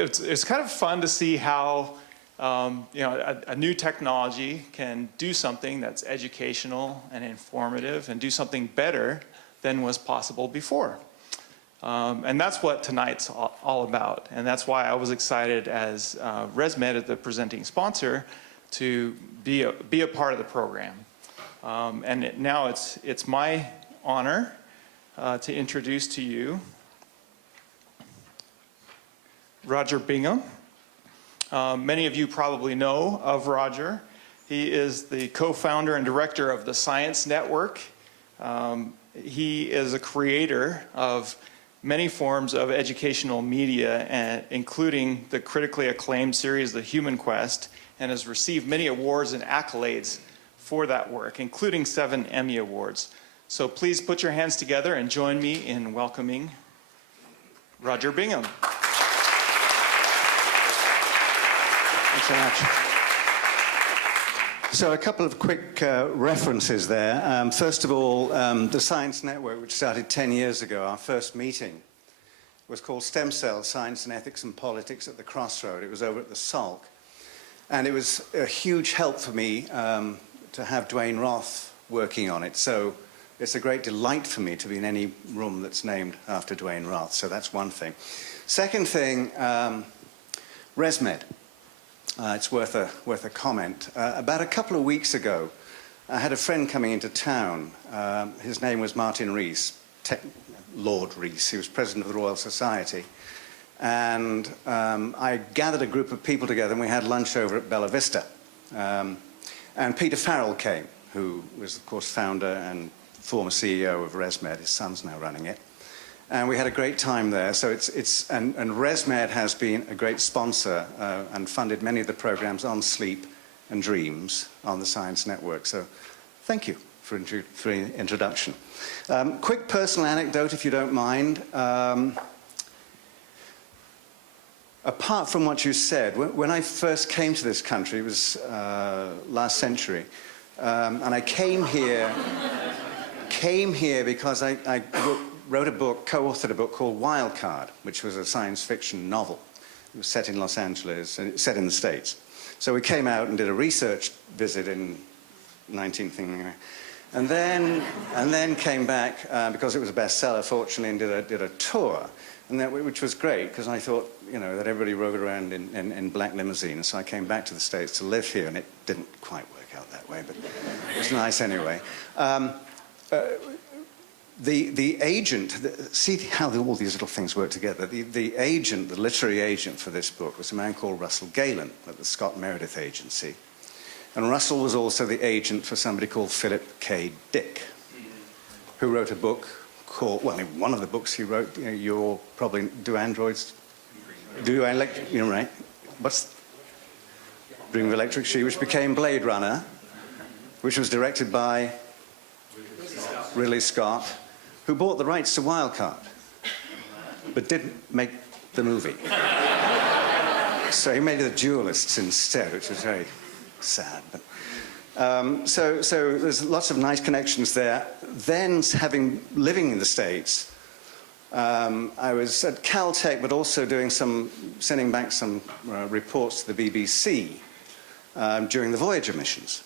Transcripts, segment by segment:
It's kind of fun to see how a new technology can do something that's educational and informative and do something better than was possible before. And that's what tonight's all about. And that's why I was excited as ResMed, the presenting sponsor, to be a part of the program. Now it's my honor to introduce to you Roger Bingham. Many of you probably know of Roger. He is the co-founder and director of the Science Network. He is a creator of many forms of educational media, including the critically acclaimed series, The Human Quest, and has received many awards and accolades for that work, including 7 Emmy Awards. So please put your hands together and join me in welcoming Roger Bingham. Thanks so much. So a couple of quick references there. First of all, the Science Network, which started 10 years ago, our first meeting, was called Stem Cells, Science and Ethics and Politics at the Crossroad. It was over at the Salk. And it was a huge help for me to have Dwayne Roth working on it. So it's a great delight for me to be in any room that's named after Dwayne Roth. So that's one thing. Second thing, ResMed. It's worth a comment. About a couple of weeks ago, I had a friend coming into town. His name was Martin Rees, Lord Rees. He was president of the Royal Society. And I gathered a group of people together and we had lunch over at Bella Vista. And Peter Farrell came, who was, of course, founder and former CEO of ResMed. His son's now running it. And we had a great time there. So and ResMed has been a great sponsor and funded many of the programs on sleep and dreams on the Science Network. So thank you for the introduction. Quick personal anecdote, if you don't mind. Apart from what you said, when I first came to this country, it was last century, and I came here because I wrote a book, co-authored a book called Wildcard, which was a science fiction novel. It was set in Los Angeles, and set in the States. So we came out and did a research visit in 19th, and then came back because it was a bestseller, fortunately, and did a tour, which was great because I thought, that everybody rode around in black limousines. So I came back to the States to live here, and it didn't quite work out that way, but it was nice anyway. The agent, see how all these little things work together. The agent, the literary agent for this book was a man called Russell Galen at the Scott Meredith Agency. And Russell was also the agent for somebody called Philip K. Dick, who wrote a book called, well, one of the books he wrote, you'll probably, do androids, right? What's Dream of Electric Sheep, which became Blade Runner, which was directed by Ridley Scott, who bought the rights to Wildcard, but didn't make the movie. So he made The Duelists instead, which was very sad. But, so there's lots of nice connections there. Then, living in the States, I was at Caltech, but also sending back some reports to the BBC during the Voyager missions,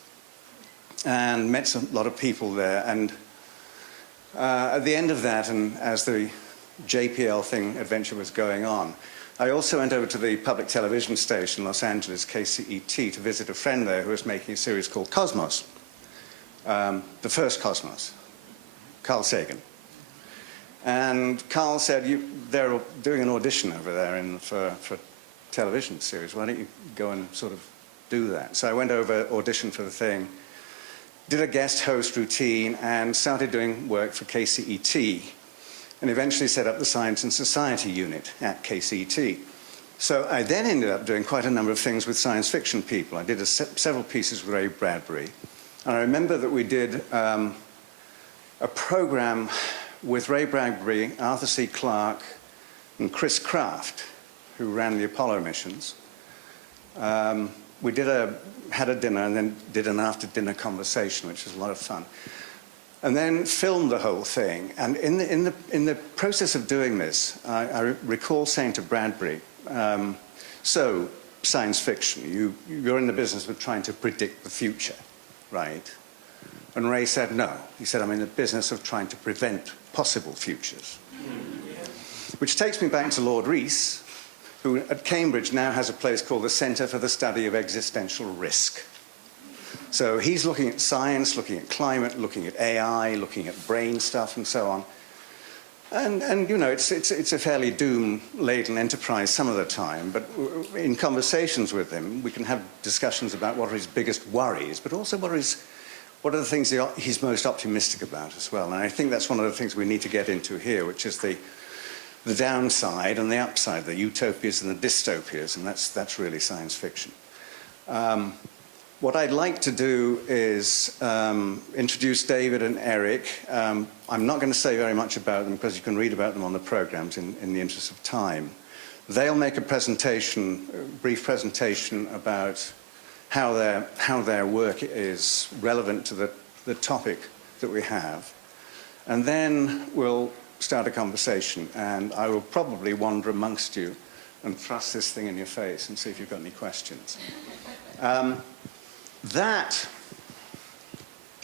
and met a lot of people there. And at the end of that, and as the JPL adventure was going on, I also went over to the public television station in Los Angeles, KCET, to visit a friend there who was making a series called Cosmos, the first Cosmos, Carl Sagan. And Carl said, they're doing an audition over there for a television series. Why don't you go and sort of do that? So I went over, auditioned for the thing, did a guest host routine, and started doing work for KCET, and eventually set up the Science and Society unit at KCET. So I then ended up doing quite a number of things with science fiction people. I did several pieces with Ray Bradbury. And I remember that we did a program with Ray Bradbury, Arthur C. Clarke, and Chris Kraft, who ran the Apollo missions. We had a dinner and then did an after-dinner conversation, which was a lot of fun. And then filmed the whole thing. And in the process of doing this, I recall saying to Bradbury, So, science fiction, you're in the business of trying to predict the future, right? And Ray said no. He said, I'm in the business of trying to prevent possible futures. Which takes me back to Lord Rees, who at Cambridge now has a place called the Centre for the Study of Existential Risk. So he's looking at science, looking at climate, looking at AI, looking at brain stuff and so on. And you know, it's a fairly doom-laden enterprise some of the time, but in conversations with him, we can have discussions about what are his biggest worries, but also what are the things he's most optimistic about as well. And I think that's one of the things we need to get into here, which is the downside and the upside, the utopias and the dystopias, and that's really science fiction. What I'd like to do is introduce David and Eric. I'm not going to say very much about them because you can read about them on the programs in the interest of time. They'll make a presentation, a brief presentation about how their work is relevant to the topic that we have. And then we'll start a conversation, and I will probably wander amongst you and thrust this thing in your face and see if you've got any questions. That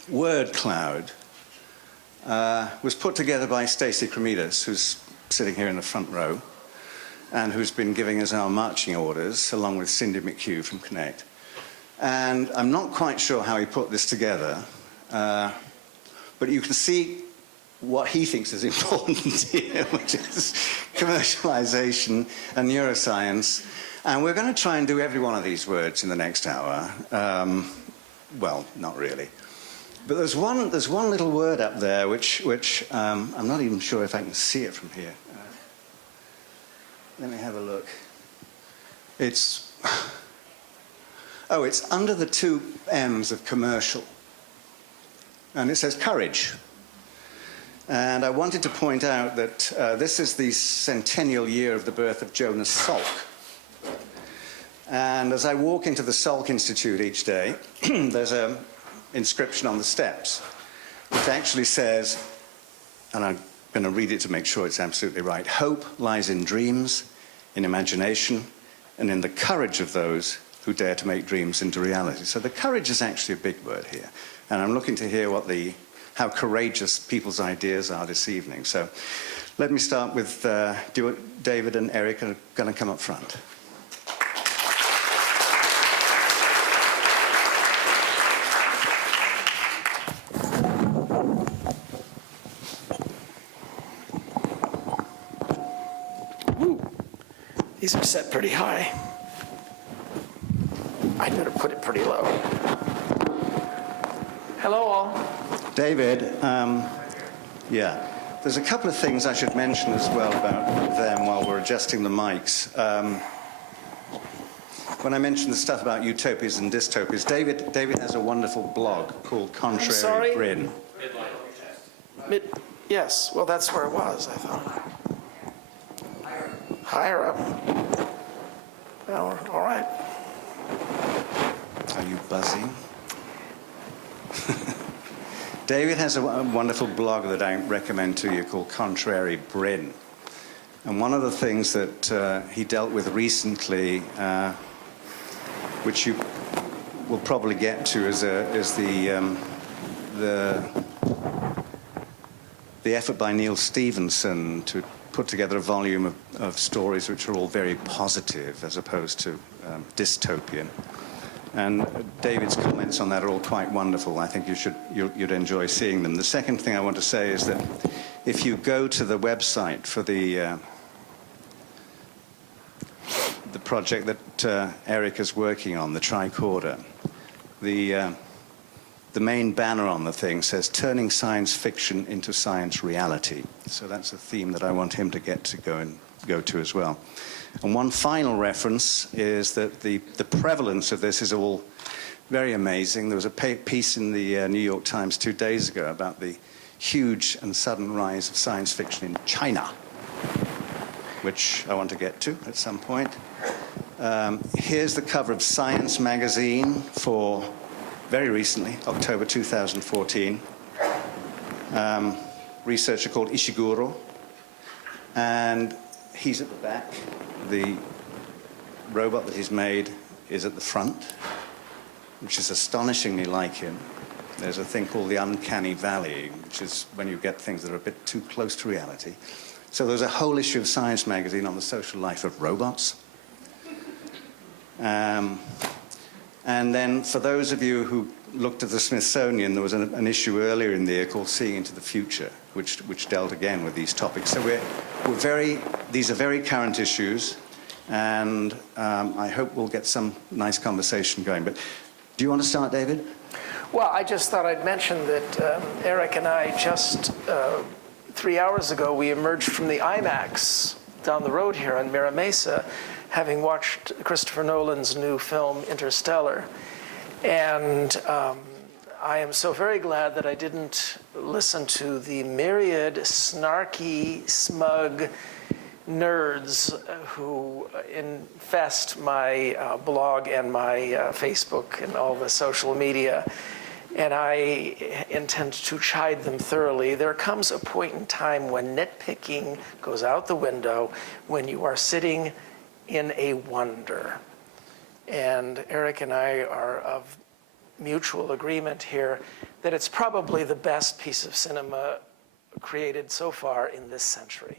word cloud was put together by Stacey Cremidas, who's sitting here in the front row, and who's been giving us our marching orders, along with Cindy McHugh from Connect. And I'm not quite sure how he put this together, but you can see what he thinks is important here, which is commercialization and neuroscience. And we're going to try and do every one of these words in the next hour. Well, not really. But there's one little word up there which I'm not even sure if I can see it from here. Let me have a look. It's under the two M's of commercial. And it says courage. And I wanted to point out that this is the centennial year of the birth of Jonas Salk. And as I walk into the Salk Institute each day, there's an inscription on the steps, which actually says, and I'm going to read it to make sure it's absolutely right, hope lies in dreams, in imagination, and in the courage of those who dare to make dreams into reality. So the courage is actually a big word here. And I'm looking to hear how courageous people's ideas are this evening. So let me start with David and Eric are going to come up front. These are set pretty high. I'd better put it pretty low. Hello, all. David, yeah, there's a couple of things I should mention as well about them while we're adjusting the mics. When I mentioned the stuff about utopias and dystopias, David has a wonderful blog called Contrary Brin. Yes, well, that's where it was, I thought. Higher up. Well, all right. Are you buzzing? David has a wonderful blog that I recommend to you called Contrary Brin. And one of the things that he dealt with recently, which you will probably get to, is the effort by Neil Stevenson to put together a volume of stories which are all very positive as opposed to dystopian. And David's comments on that are all quite wonderful. I think you'd enjoy seeing them. The second thing I want to say is that if you go to the website for the project that Eric is working on, the Tricorder, the main banner on the thing says turning science fiction into science reality. So that's a theme that I want him to get to go to as well. And one final reference is that the prevalence of this is all very amazing. There was a piece in the New York Times 2 days ago about the huge and sudden rise of science fiction in China, which I want to get to at some point. Here's the cover of Science magazine for very recently, October 2014. Researcher called Ishiguro. And he's at the back, the robot that he's made is at the front, which is astonishingly like him. There's a thing called the uncanny valley, which is when you get things that are a bit too close to reality. So there's a whole issue of Science magazine on the social life of robots. And then for those of you who looked at the Smithsonian, there was an issue earlier in the year called Seeing into the Future, which dealt again with these topics. So these are very current issues, and I hope we'll get some nice conversation going. But do you want to start, David? Well, I just thought I'd mention that Eric and I just 3 hours ago, we emerged from the IMAX down the road here in Mira Mesa, having watched Christopher Nolan's new film, Interstellar. And I am so very glad that I didn't listen to the myriad snarky, smug nerds who infest my blog and my Facebook and all the social media. And I intend to chide them thoroughly. There comes a point in time when nitpicking goes out the window, when you are sitting in a wonder. And Eric and I are of mutual agreement here that it's probably the best piece of cinema created so far in this century.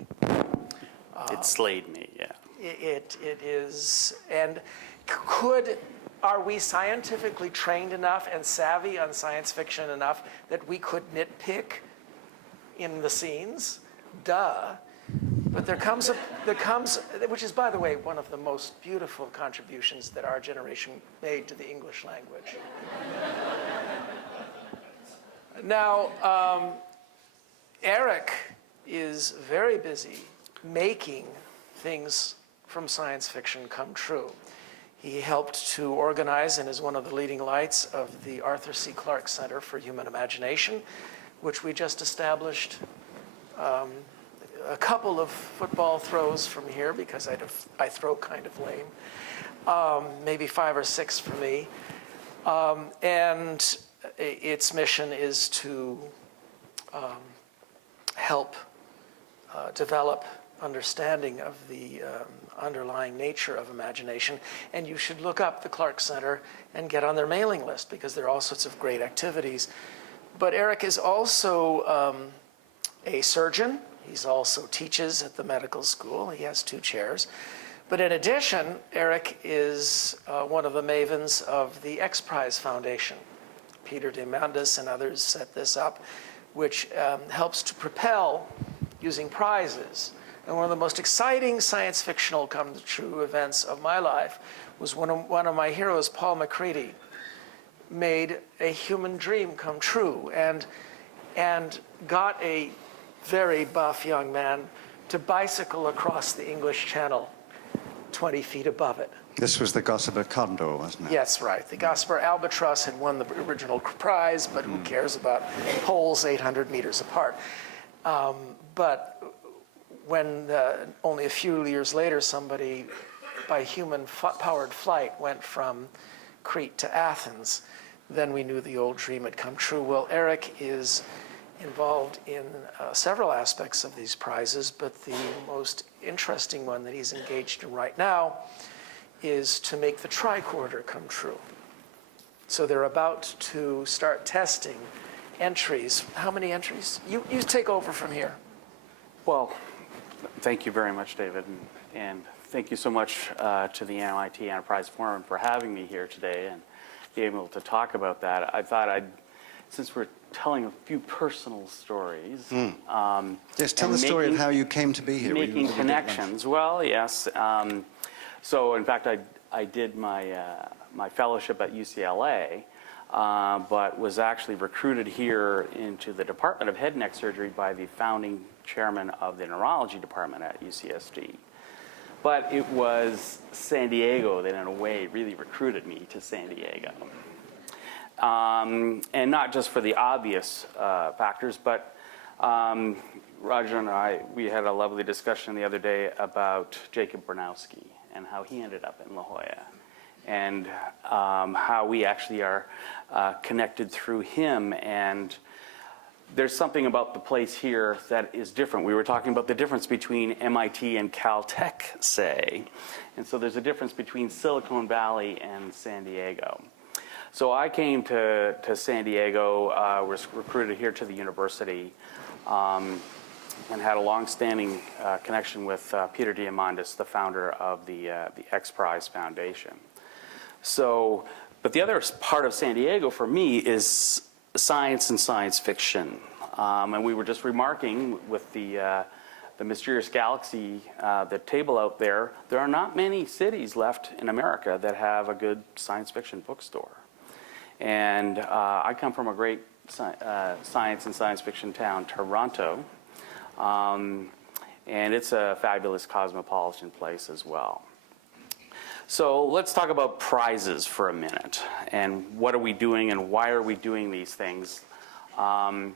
It slayed me, yeah. It is, and are we scientifically trained enough and savvy on science fiction enough that we could nitpick in the scenes? Duh. But there comes, which is, by the way, one of the most beautiful contributions that our generation made to the English language. Now, Eric is very busy making things from science fiction come true. He helped to organize and is one of the leading lights of the Arthur C. Clarke Center for Human Imagination, which we just established a couple of football throws from here because I throw kind of lame, maybe 5 or 6 for me. And its mission is to help develop understanding of the underlying nature of imagination. And you should look up the Clarke Center and get on their mailing list because there are all sorts of great activities. But Eric is also a surgeon. He also teaches at the medical school. He has 2 chairs. But in addition, Eric is one of the mavens of the X Prize Foundation. Peter Diamandis and others set this up, which helps to propel using prizes. And one of the most exciting science fictional come-true events of my life was when one of my heroes, Paul McCready, made a human dream come true and got a very buff young man to bicycle across the English Channel 20 feet above it. This was the Gossamer Condor, wasn't it? Yes, right. The Gossamer Albatross had won the original prize, but who cares about poles 800 meters apart? But when only a few years later somebody by human-powered flight went from Crete to Athens, then we knew the old dream had come true. Well, Eric is involved in several aspects of these prizes, but the most interesting one that he's engaged in right now is to make the tricorder come true. So they're about to start testing entries. How many entries? You take over from here. Well, thank you very much, David, and thank you so much to the MIT Enterprise Forum for having me here today and being able to talk about that. I thought since we're telling a few personal stories. Yes, tell the story of how you came to be here. Making connections. Well, yes. So, in fact, I did my fellowship at UCLA, but was actually recruited here into the Department of Head and Neck Surgery by the founding chairman of the neurology department at UCSD. But it was San Diego that, in a way, really recruited me to San Diego. And not just for the obvious factors, but Roger and I, we had a lovely discussion the other day about Jacob Bronowski and how he ended up in La Jolla, and how we actually are connected through him. And there's something about the place here that is different. We were talking about the difference between MIT and Caltech, say. And so there's a difference between Silicon Valley and San Diego. So I came to San Diego, was recruited here to the university, and had a long-standing connection with Peter Diamandis, the founder of the X Prize Foundation. So, but the other part of San Diego for me is science and science fiction. And we were just remarking with the Mysterious Galaxy, the table out there, there are not many cities left in America that have a good science fiction bookstore. And I come from a great science and science fiction town, Toronto. And it's a fabulous cosmopolitan place as well. So let's talk about prizes for a minute, and what are we doing and why are we doing these things? And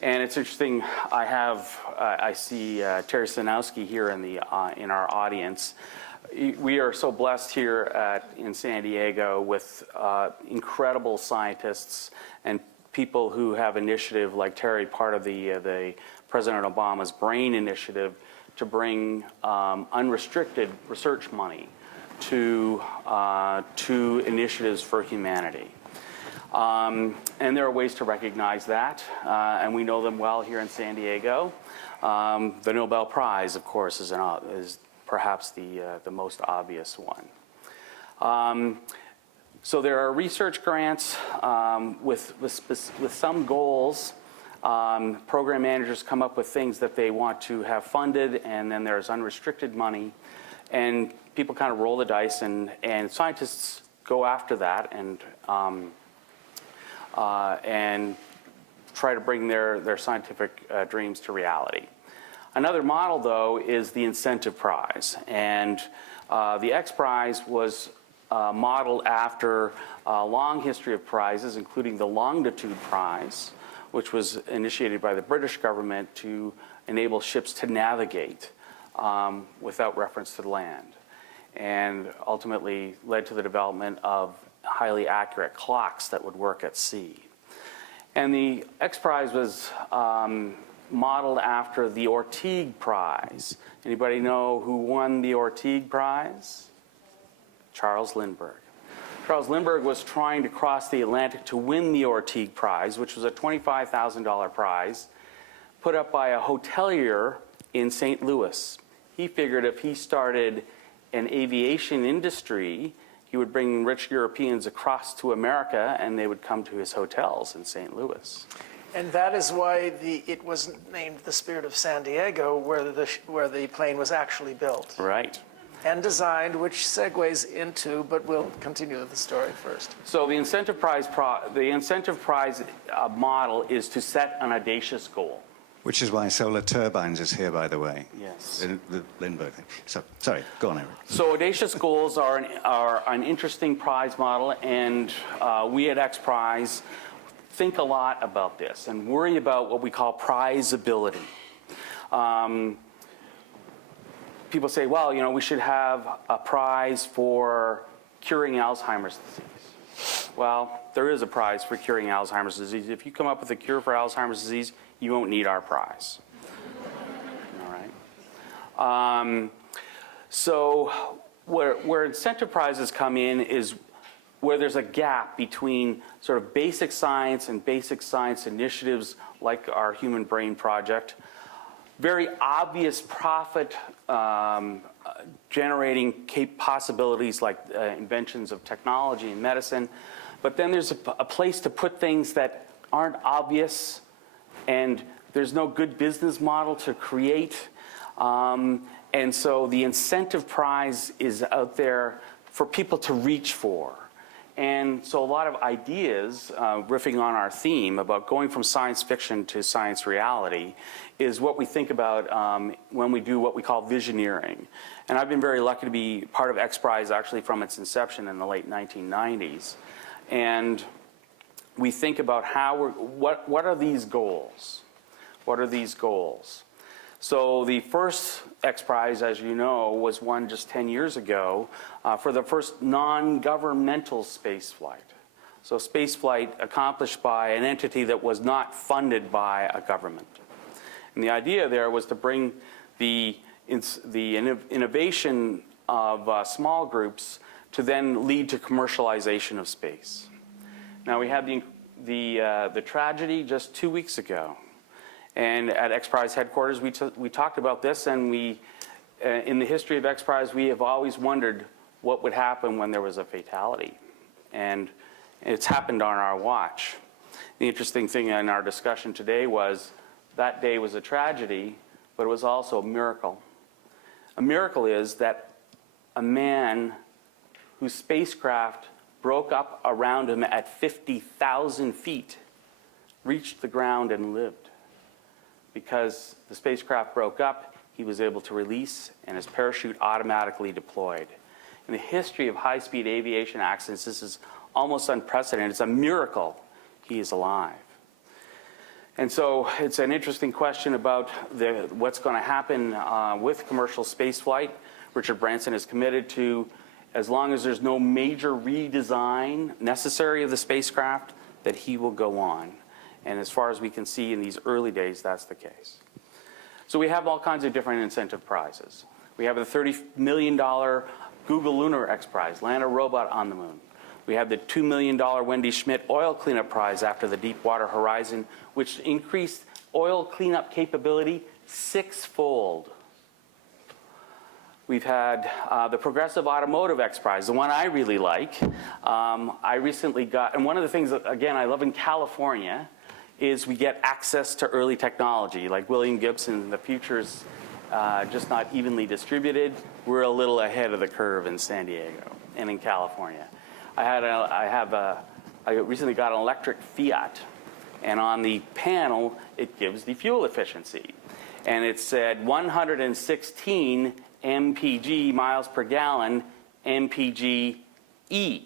it's interesting, I see Terry Sanowski here in our audience. We are so blessed here in San Diego with incredible scientists and people who have initiative, like Terry, part of the President Obama's BRAIN initiative to bring unrestricted research money to initiatives for humanity. And there are ways to recognize that, and we know them well here in San Diego. The Nobel Prize, of course, is perhaps the most obvious one. So there are research grants with some goals. Program managers come up with things that they want to have funded, and then there's unrestricted money. And people kind of roll the dice, and scientists go after that and try to bring their scientific dreams to reality. Another model, though, is the incentive prize. And the X Prize was modeled after a long history of prizes, including the Longitude Prize, which was initiated by the British government to enable ships to navigate without reference to the land, and ultimately led to the development of highly accurate clocks that would work at sea. And the X Prize was modeled after the Orteig Prize. Anybody know who won the Orteig Prize? Charles Lindbergh. Charles Lindbergh was trying to cross the Atlantic to win the Orteig Prize, which was a $25,000 prize put up by a hotelier in St. Louis. He figured if he started an aviation industry, he would bring rich Europeans across to America, and they would come to his hotels in St. Louis. And that is why it was named the Spirit of San Diego, where the plane was actually built. Right. And designed, which segues into, but we'll continue the story first. So the incentive prize model is to set an audacious goal. Which is why Solar Turbines is here, by the way. Yes. The Lindbergh thing. So, sorry, go on, Eric. So audacious goals are an interesting prize model, and we at X Prize think a lot about this and worry about what we call prizeability. People say, well, we should have a prize for curing Alzheimer's disease. Well, there is a prize for curing Alzheimer's disease. If you come up with a cure for Alzheimer's disease, you won't need our prize. All right. So where incentive prizes come in is where there's a gap between sort of basic science and basic science initiatives like our Human Brain Project, very obvious profit generating possibilities like inventions of technology and medicine, but then there's a place to put things that aren't obvious, and there's no good business model to create. And so the incentive prize is out there for people to reach for. And so a lot of ideas, riffing on our theme about going from science fiction to science reality, is what we think about when we do what we call visioneering. And I've been very lucky to be part of X Prize actually from its inception in the late 1990s. And we think about what are these goals? What are these goals? So the first X Prize, as you know, was won just 10 years ago for the first non-governmental space flight. So space flight accomplished by an entity that was not funded by a government. And the idea there was to bring the innovation of small groups to then lead to commercialization of space. Now we had the tragedy just 2 weeks ago. And at XPRIZE headquarters, we talked about this, and in the history of XPRIZE, we have always wondered what would happen when there was a fatality. And it's happened on our watch. The interesting thing in our discussion today was that day was a tragedy, but it was also a miracle. A miracle is that a man whose spacecraft broke up around him at 50,000 feet reached the ground and lived. Because the spacecraft broke up, he was able to release, and his parachute automatically deployed. In the history of high-speed aviation accidents, this is almost unprecedented. It's a miracle he is alive. And so it's an interesting question about what's going to happen with commercial spaceflight. Richard Branson is committed to, as long as there's no major redesign necessary of the spacecraft, that he will go on. And as far as we can see in these early days, that's the case. So we have all kinds of different incentive prizes. We have the $30 million Google Lunar X Prize, land a robot on the moon. We have the $2 million Wendy Schmidt Oil Cleanup Prize after the Deepwater Horizon, which increased oil cleanup capability 6-fold. We've had the Progressive Automotive X Prize, the one I really like. I recently got, and one of the things that, again, I love in California is we get access to early technology. Like William Gibson, the future's just not evenly distributed. We're a little ahead of the curve in San Diego and in California. I recently got an electric Fiat, and on the panel, it gives the fuel efficiency. And it said 116 mpg, miles per gallon, mpg-E.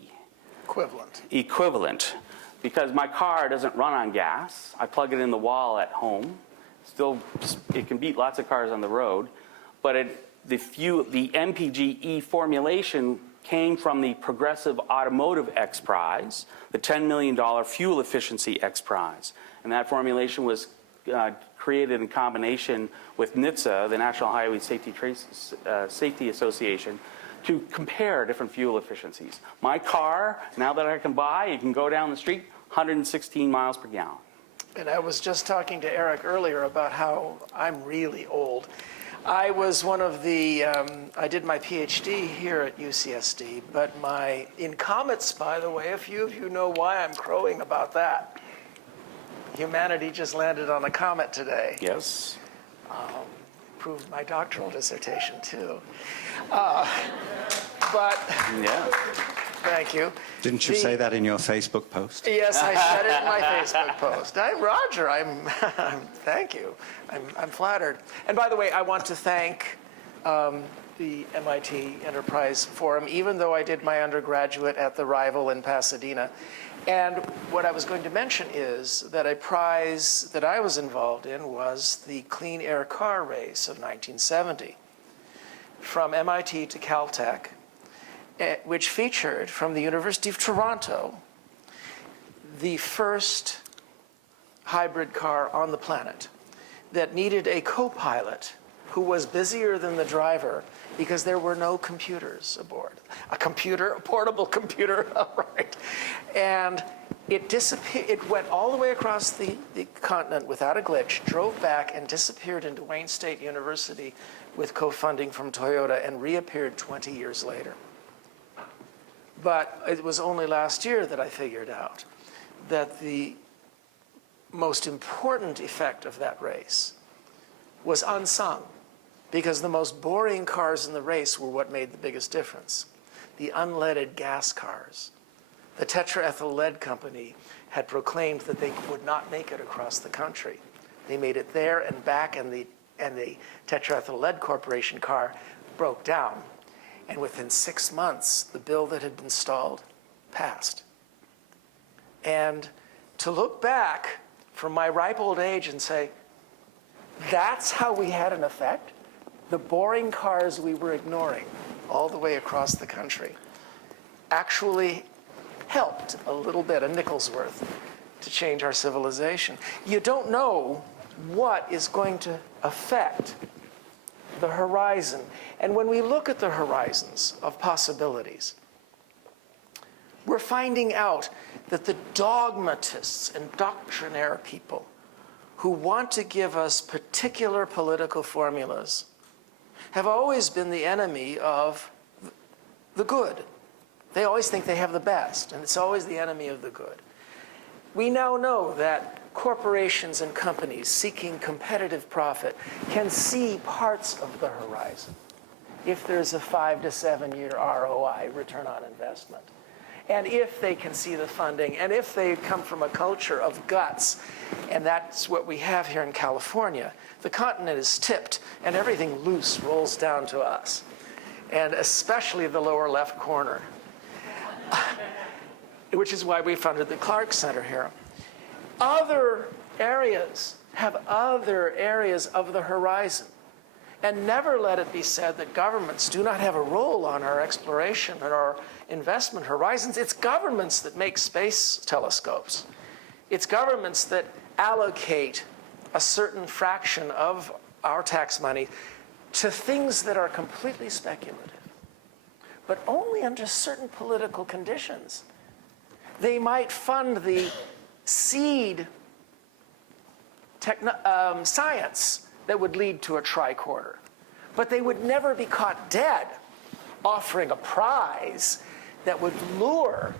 Equivalent. Because my car doesn't run on gas. I plug it in the wall at home. Still, it can beat lots of cars on the road. But the mpg-E formulation came from the Progressive Automotive X Prize, the $10 million Fuel Efficiency X Prize. And that formulation was created in combination with NHTSA, the National Highway Safety Association, to compare different fuel efficiencies. My car, now that I can buy, you can go down the street, 116 miles per gallon. And I was just talking to Eric earlier about how I'm really old. I was one of the, I did my PhD here at UCSD, but in comets, by the way, a few of you know why I'm crowing about that. Humanity just landed on a comet today. Yes. Proved my doctoral dissertation, too. But, Yeah. thank you. Didn't you say that in your Facebook post? Yes, I said it in my Facebook post. Roger, thank you. I'm flattered. And by the way, I want to thank the MIT Enterprise Forum, even though I did my undergraduate at the rival in Pasadena. And what I was going to mention is that a prize that I was involved in was the Clean Air Car Race of 1970 from MIT to Caltech, which featured, from the University of Toronto, the first hybrid car on the planet that needed a co-pilot who was busier than the driver because there were no computers aboard. A portable computer, right. And it disappeared. It went all the way across the continent without a glitch, drove back and disappeared into Wayne State University with co-funding from Toyota, and reappeared 20 years later. But it was only last year that I figured out that the most important effect of that race was unsung, because the most boring cars in the race were what made the biggest difference. The unleaded gas cars. The Tetraethyl Lead Company had proclaimed that they would not make it across the country. They made it there and back, and the Tetraethyl Lead Corporation car broke down. And within 6 months, the bill that had been stalled passed. And to look back from my ripe old age and say, that's how we had an effect? The boring cars we were ignoring all the way across the country actually helped a little bit, a nickel's worth, to change our civilization. You don't know what is going to affect the horizon. And when we look at the horizons of possibilities, we're finding out that the dogmatists and doctrinaire people who want to give us particular political formulas have always been the enemy of the good. They always think they have the best, and it's always the enemy of the good. We now know that corporations and companies seeking competitive profit can see parts of the horizon if there's a 5 to 7 year ROI, return on investment. And if they can see the funding, and if they come from a culture of guts, and that's what we have here in California. The continent is tipped, and everything loose rolls down to us, and especially the lower left corner, which is why we funded the Clark Center here. Other areas have other areas of the horizon. And never let it be said that governments do not have a role on our exploration and our investment horizons. It's governments that make space telescopes. It's governments that allocate a certain fraction of our tax money to things that are completely speculative, but only under certain political conditions. They might fund the seed science that would lead to a tricorder. But they would never be caught dead offering a prize that would lure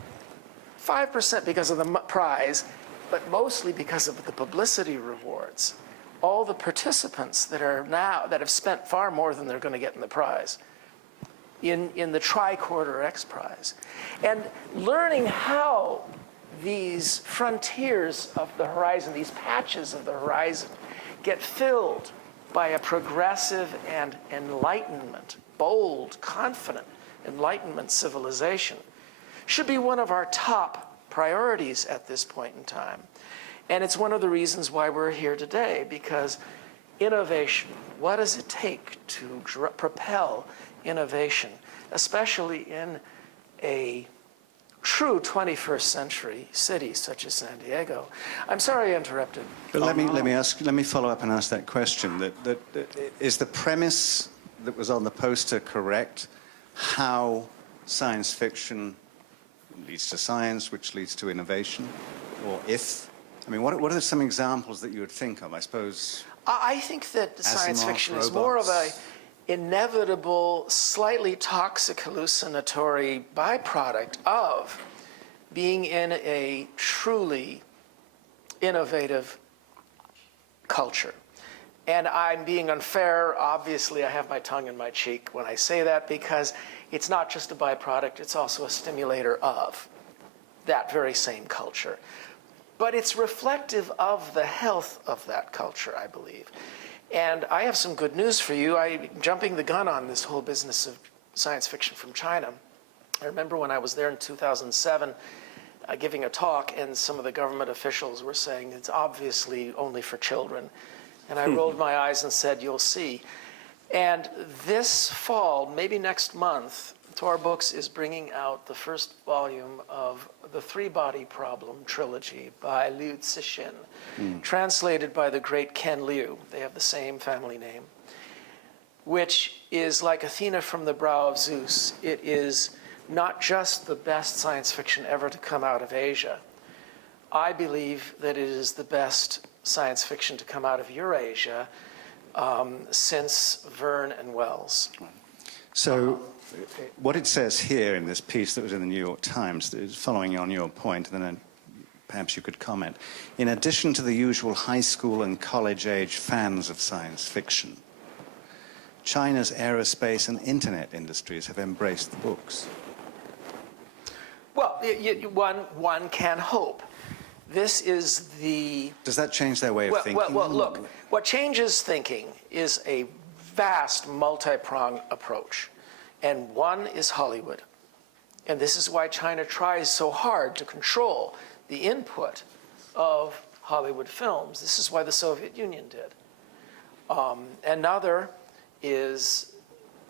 5% because of the prize, but mostly because of the publicity rewards. All the participants that have spent far more than they're going to get in the prize, in the tricorder X Prize. And learning how these frontiers of the horizon, these patches of the horizon, get filled by a progressive and enlightenment, bold, confident enlightenment civilization should be one of our top priorities at this point in time. And it's one of the reasons why we're here today, because innovation, what does it take to propel innovation, especially in a true 21st century city such as San Diego? I'm sorry I interrupted. But let me follow up and ask that question. That is the premise that was on the poster correct? How science fiction leads to science, which leads to innovation, or if? I mean, what are some examples that you would think of? I suppose. I think that science Asimov, fiction is more of a robots. inevitable, slightly toxic, hallucinatory byproduct of being in a truly innovative culture. And I'm being unfair. Obviously, I have my tongue in my cheek when I say that, because it's not just a byproduct, it's also a stimulator of that very same culture. But it's reflective of the health of that culture, I believe. And I have some good news for you. I'm jumping the gun on this whole business of science fiction from China. I remember when I was there in 2007 giving a talk, and some of the government officials were saying it's obviously only for children. And I rolled my eyes and said, you'll see. And this fall, maybe next month, Tor Books is bringing out the first volume of the Three-Body Problem trilogy by Liu Cixin, translated by the great Ken Liu. They have the same family name, which is like Athena from the brow of Zeus. It is not just the best science fiction ever to come out of Asia. I believe that it is the best science fiction to come out of Eurasia since Verne and Wells. So what it says here in this piece that was in the New York Times, is following on your point, and then perhaps you could comment. In addition to the usual high school and college-age fans of science fiction, China's aerospace and internet industries have embraced the books. Well, one can hope. This is the... Does that change their way of thinking? Well, look, what changes thinking is a vast multi-pronged approach. And one is Hollywood. And this is why China tries so hard to control the input of Hollywood films. This is why the Soviet Union did. Another is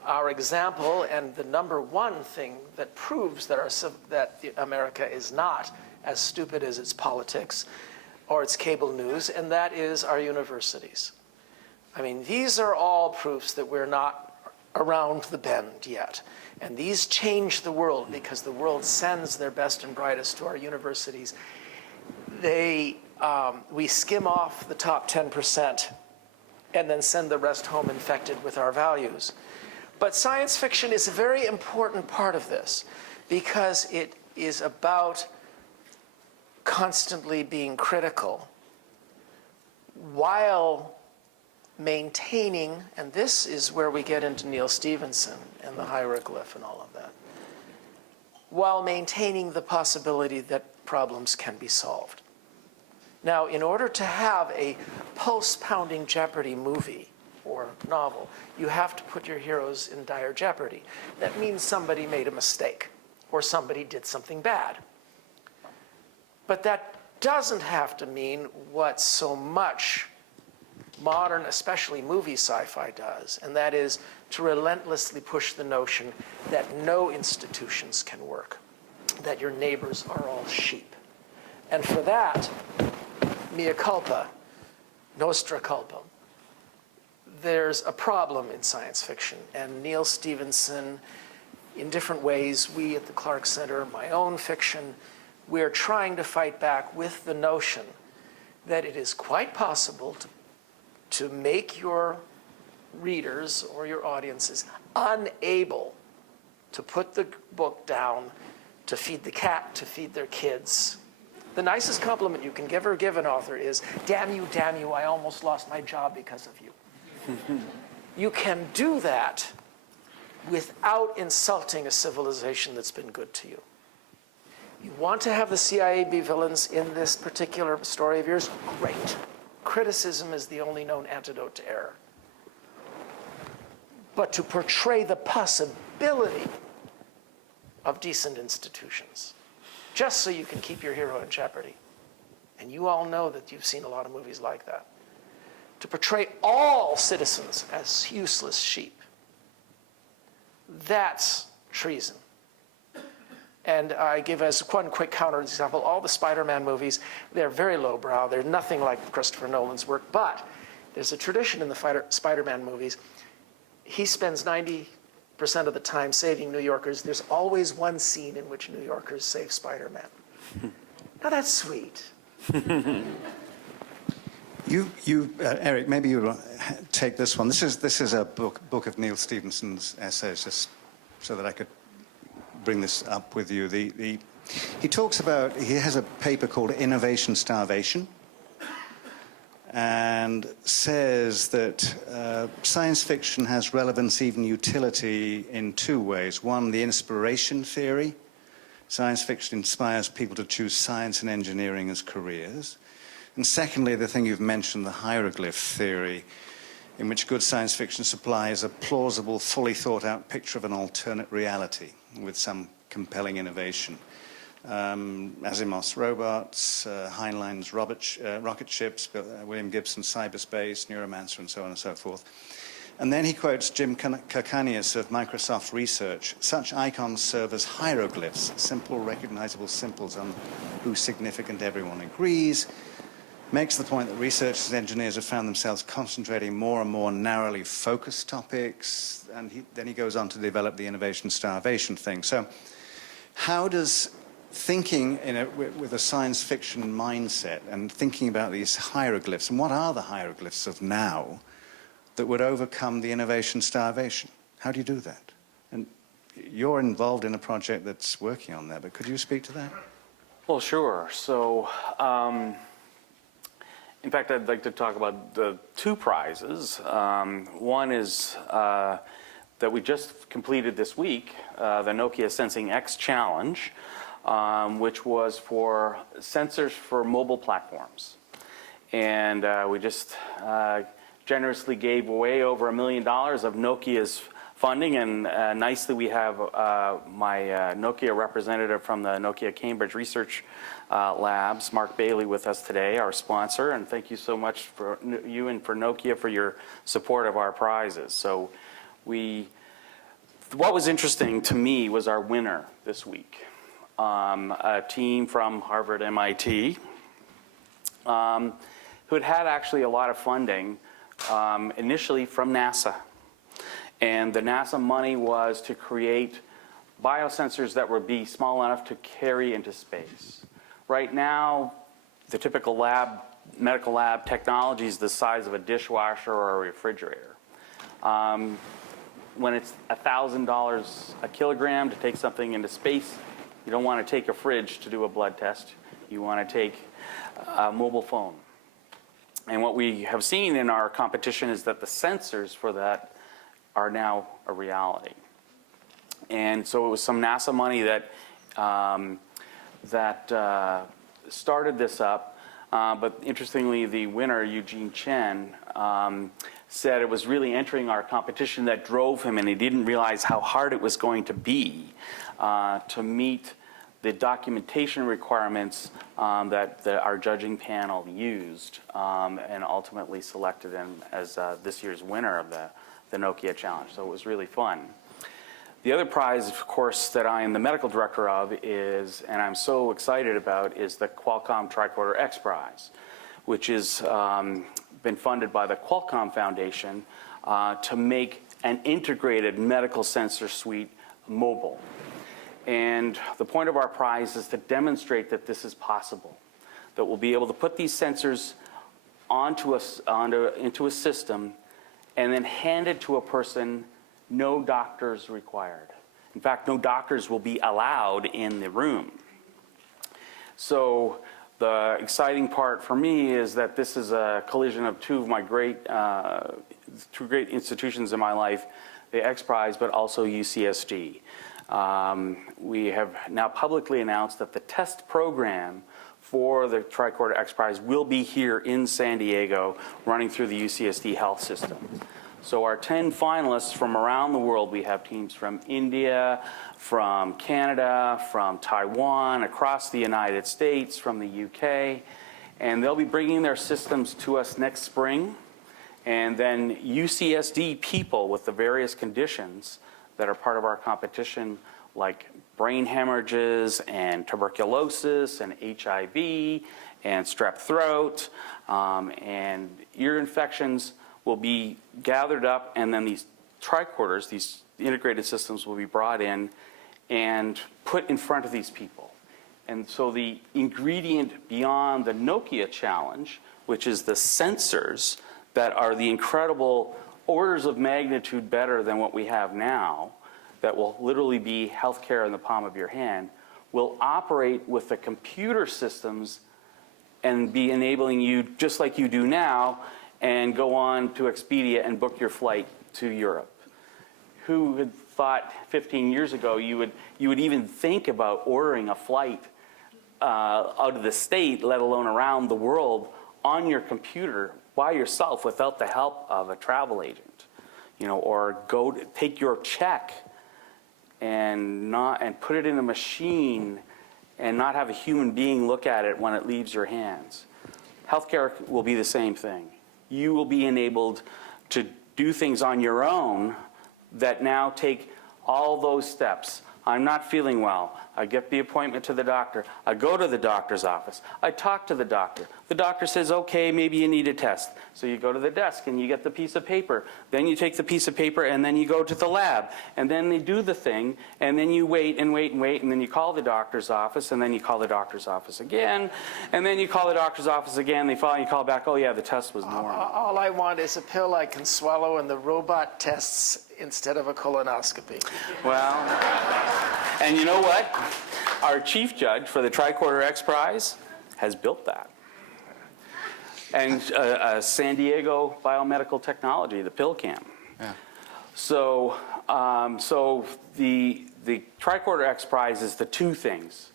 our example and the number one thing that proves that America is not as stupid as its politics or its cable news, and that is our universities. I mean, these are all proofs that we're not around the bend yet. And these change the world because the world sends their best and brightest to our universities. We skim off the top 10% and then send the rest home infected with our values. But science fiction is a very important part of this because it is about constantly being critical while maintaining, and this is where we get into Neal Stephenson and the hieroglyph and all of that, while maintaining the possibility that problems can be solved. Now, in order to have a pulse-pounding Jeopardy movie or novel, you have to put your heroes in dire jeopardy. That means somebody made a mistake or somebody did something bad. But that doesn't have to mean what so much modern, especially movie sci-fi does, and that is to relentlessly push the notion that no institutions can work, that your neighbors are all sheep. And for that, mea culpa, nostra culpa, there's a problem in science fiction. And Neal Stephenson, in different ways, we at the Clarke Center, my own fiction, we're trying to fight back with the notion that it is quite possible to make your readers or your audiences unable to put the book down, to feed the cat, to feed their kids. The nicest compliment you can ever give an author is, damn you, I almost lost my job because of you. You can do that without insulting a civilization that's been good to you. You want to have the CIA be villains in this particular story of yours? Great. Criticism is the only known antidote to error. But to portray the possibility of decent institutions, just so you can keep your hero in jeopardy. And you all know that you've seen a lot of movies like that. To portray all citizens as useless sheep, that's treason. And I give as one quick counter example, all the Spider-Man movies, they're very lowbrow. They're nothing like Christopher Nolan's work, but there's a tradition in the Spider-Man movies. He spends 90% of the time saving New Yorkers. There's always one scene in which New Yorkers save Spider-Man. Now that's sweet. Eric, maybe you take this one. This is a book of Neal Stephenson's essays, just so that I could bring this up with you. He talks about, he has a paper called Innovation Starvation, and says that science fiction has relevance, even utility, in two ways. One, the inspiration theory. Science fiction inspires people to choose science and engineering as careers. And secondly, the thing you've mentioned, the hieroglyph theory, in which good science fiction supplies a plausible, fully thought out picture of an alternate reality with some compelling innovation. Asimov's robots, Heinlein's rocket ships, William Gibson's cyberspace, Neuromancer, and so on and so forth. And then he quotes Jim Kakanias of Microsoft Research. Such icons serve as hieroglyphs, simple, recognizable symbols on whose significance everyone agrees. Makes the point that researchers and engineers have found themselves concentrating more and more narrowly focused topics, and then he goes on to develop the innovation starvation thing. So how does thinking with a science fiction mindset and thinking about these hieroglyphs, and what are the hieroglyphs of now that would overcome the innovation starvation? How do you do that? And you're involved in a project that's working on that, but could you speak to that? Well, sure. So, in fact, I'd like to talk about the two prizes. One is that we just completed this week, the Nokia Sensing X Challenge, which was for sensors for mobile platforms. And we just generously gave away over $1 million of Nokia's funding, and nicely we have my Nokia representative from the Nokia Cambridge Research Labs, Mark Bailey, with us today, our sponsor, and thank you so much for you and for Nokia for your support of our prizes. So we what was interesting to me was our winner this week, a team from Harvard, MIT, who had actually a lot of funding initially from NASA. And the NASA money was to create biosensors that would be small enough to carry into space. Right now, the typical medical lab technology is the size of a dishwasher or a refrigerator. When it's $1,000 a kilogram to take something into space, you don't want to take a fridge to do a blood test. You want to take a mobile phone. And what we have seen in our competition is that the sensors for that are now a reality. And so it was some NASA money that started this up. But interestingly, the winner, Eugene Chen, said it was really entering our competition that drove him, and he didn't realize how hard it was going to be to meet the documentation requirements that our judging panel used, and ultimately selected him as this year's winner of the Nokia Challenge. So it was really fun. The other prize, of course, that I am the medical director of is, and I'm so excited about, is the Qualcomm Tricorder X Prize, which has been funded by the Qualcomm Foundation to make an integrated medical sensor suite mobile. And the point of our prize is to demonstrate that this is possible, that we'll be able to put these sensors into a system and then hand it to a person, no doctors required. In fact, no doctors will be allowed in the room. So the exciting part for me is that this is a collision of two great institutions in my life, the X Prize, but also UCSD. We have now publicly announced that the test program for the Tricorder X Prize will be here in San Diego, running through the UCSD health system. So our 10 finalists from around the world, we have teams from India, from Canada, from Taiwan, across the United States, from the UK, and they'll be bringing their systems to us next spring. And then UCSD people with the various conditions that are part of our competition, like brain hemorrhages and tuberculosis and HIV and strep throat and ear infections, will be gathered up, and then these tricorders, these integrated systems, will be brought in and put in front of these people. And so the ingredient beyond the Nokia Challenge, which is the sensors that are the incredible orders of magnitude better than what we have now, that will literally be healthcare in the palm of your hand, will operate with the computer systems and be enabling you, just like you do now, and go on to Expedia and book your flight to Europe. Who had thought 15 years ago you would even think about ordering a flight out of the state, let alone around the world, on your computer by yourself without the help of a travel agent, or go to take your check and put it in a machine and not have a human being look at it when it leaves your hands. Healthcare will be the same thing. You will be enabled to do things on your own that now take all those steps. I'm not feeling well. I get the appointment to the doctor. I go to the doctor's office. I talk to the doctor. The doctor says, okay, maybe you need a test. So you go to the desk and you get the piece of paper. Then you take the piece of paper and then you go to the lab. And then they do the thing, and then you wait and wait and wait, and then you call the doctor's office, and then you call the doctor's office again, and then you call the doctor's office again. They finally call back, oh yeah, the test was normal. All I want is a pill I can swallow and the robot tests instead of a colonoscopy. Well, and you know what? Our chief judge for the Tricorder X Prize has built that. And San Diego Biomedical Technology, the PillCam. Yeah. So, the Tricorder X Prize is the two things: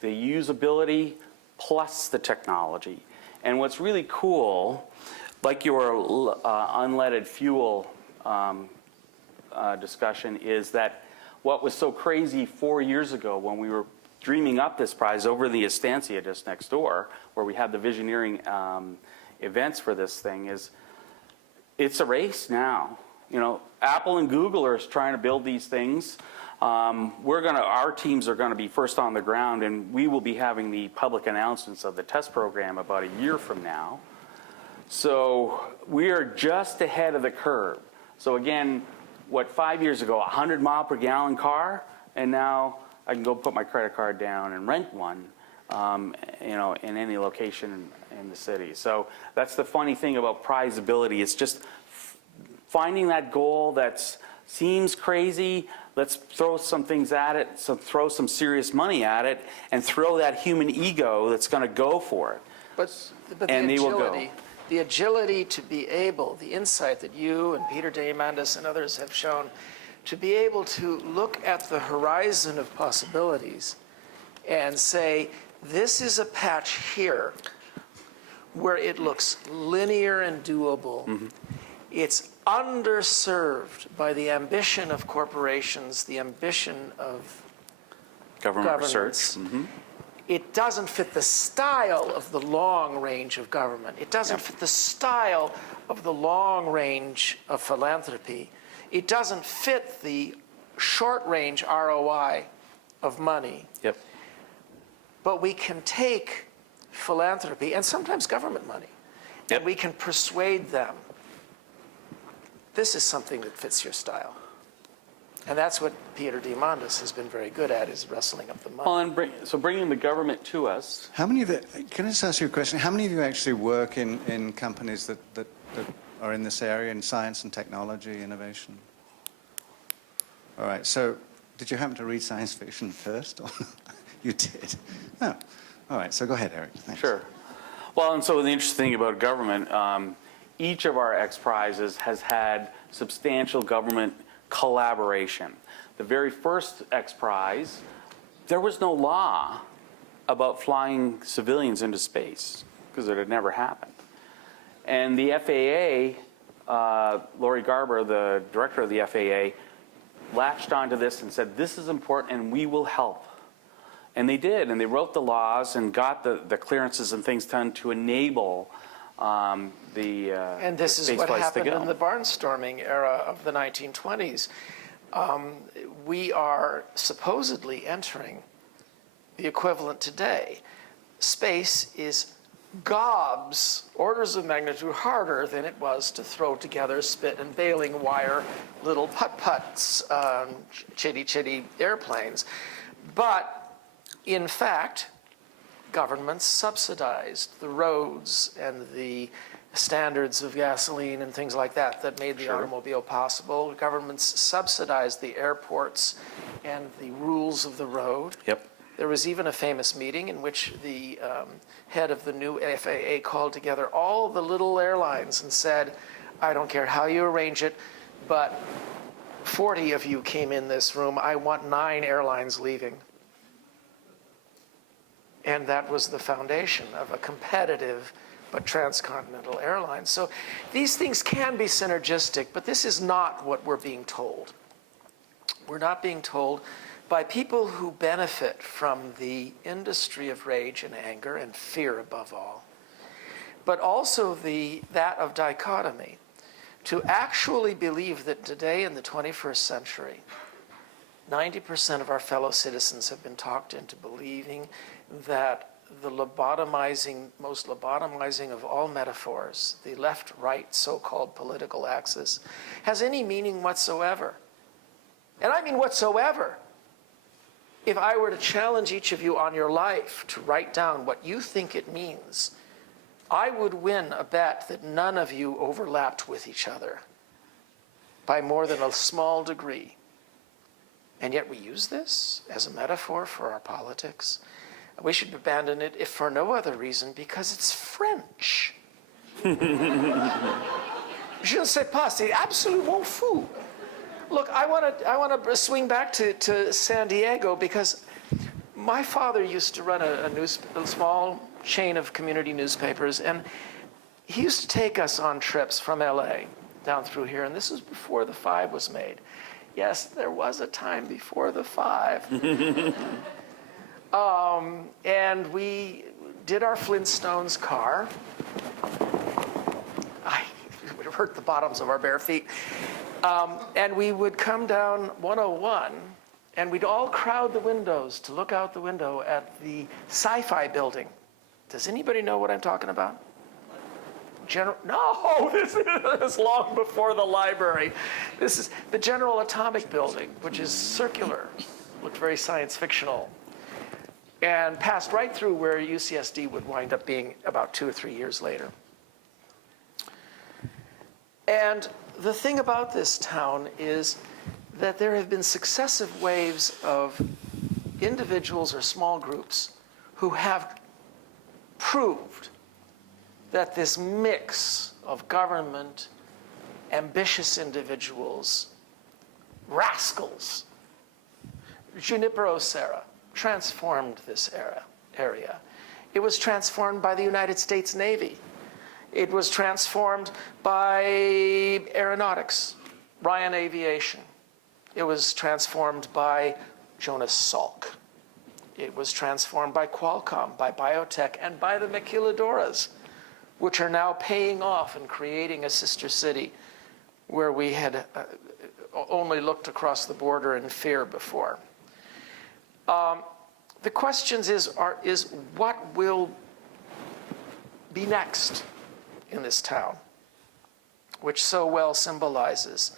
the usability plus the technology. And what's really cool, like your unleaded fuel discussion, is that what was so crazy 4 years ago when we were dreaming up this prize over the Estancia just next door, where we had the visioneering events for this thing, is it's a race now. Apple and Google are trying to build these things. Our teams are going to be first on the ground, and we will be having the public announcements of the test program about a year from now. So we are just ahead of the curve. So again, 5 years ago, 100 mile per gallon car, and now I can go put my credit card down and rent one, in any location in the city. So that's the funny thing about prizability. It's just finding that goal that seems crazy. Let's throw some things at it, throw some serious money at it, and throw that human ego that's going to go for it. But And they will go. the agility to be able, the insight that you and Peter Diamandis and others have shown, to be able to look at the horizon of possibilities and say, this is a patch here where it looks linear and doable. Mm-hmm. It's underserved by the ambition of corporations, the ambition of Government governments. research. It doesn't fit the style of the long range of government. It doesn't fit the style of the long range of philanthropy. It doesn't fit the short range ROI of money. Yep. But we can take philanthropy and sometimes government money, Yep. and we can persuade them. This is something that fits your style. And that's what Peter Diamandis has been very good at, is wrestling up the money. Well, and bringing the government to us. How many of you, can I just ask you a question? How many of you actually work in companies that are in this area, in science and technology, innovation? All right, so did you happen to read science fiction first? Or you did? No. All right, so go ahead, Eric. Thanks. Sure. Well, and so the interesting thing about government, each of our X Prizes has had substantial government collaboration. The very first X Prize, there was no law about flying civilians into space because it had never happened. And the FAA, Lori Garber, the director of the FAA, latched onto this and said, this is important and we will help. And they did, and they wrote the laws and got the clearances and things done to enable And this is what happened in the barnstorming era of the 1920s. We are supposedly entering the equivalent today. Space is orders of magnitude harder than it was to throw together spit and baling wire little putt-putts, chitty-chitty airplanes. But in fact, governments subsidized the roads and the standards of gasoline and things like that made the automobile possible. Governments subsidized the airports and the rules of the road. Yep. There was even a famous meeting in which the head of the new FAA called together all the little airlines and said, I don't care how you arrange it, but 40 of you came in this room. I want 9 airlines leaving. And that was the foundation of a competitive but transcontinental airline. So these things can be synergistic, but this is not what we're being told. We're not being told by people who benefit from the industry of rage and anger and fear above all, but also that of dichotomy, to actually believe that today in the 21st century, 90% of our fellow citizens have been talked into believing that the most lobotomizing of all metaphors, the left-right so-called political axis, has any meaning whatsoever. And I mean whatsoever. If I were to challenge each of you on your life to write down what you think it means, I would win a bet that none of you overlapped with each other by more than a small degree. And yet we use this as a metaphor for our politics. We should abandon it, if for no other reason, because it's French. Je ne sais pas, c'est absolument fou. Look, I want to swing back to San Diego, because my father used to run a small chain of community newspapers, and he used to take us on trips from LA down through here, and this was before the 5 was made. Yes, there was a time before the 5. And we did our Flintstones car. It would hurt the bottoms of our bare feet. And we would come down 101, and we'd all crowd the windows to look out the window at the Sci-Fi building. Does anybody know what I'm talking about? No, this is long before the library. This is the General Atomic Building, which is circular, looked very science fictional, and passed right through where UCSD would wind up being about 2 or 3 years later. And the thing about this town is that there have been successive waves of individuals or small groups who have proved that this mix of government, ambitious individuals, rascals, Junipero Serra transformed this area. It was transformed by the United States Navy. It was transformed by aeronautics, Ryan Aviation. It was transformed by Jonas Salk. It was transformed by Qualcomm, by biotech, and by the maquiladoras, which are now paying off and creating a sister city where we had only looked across the border in fear before. The questions is what will be next in this town, which so well symbolizes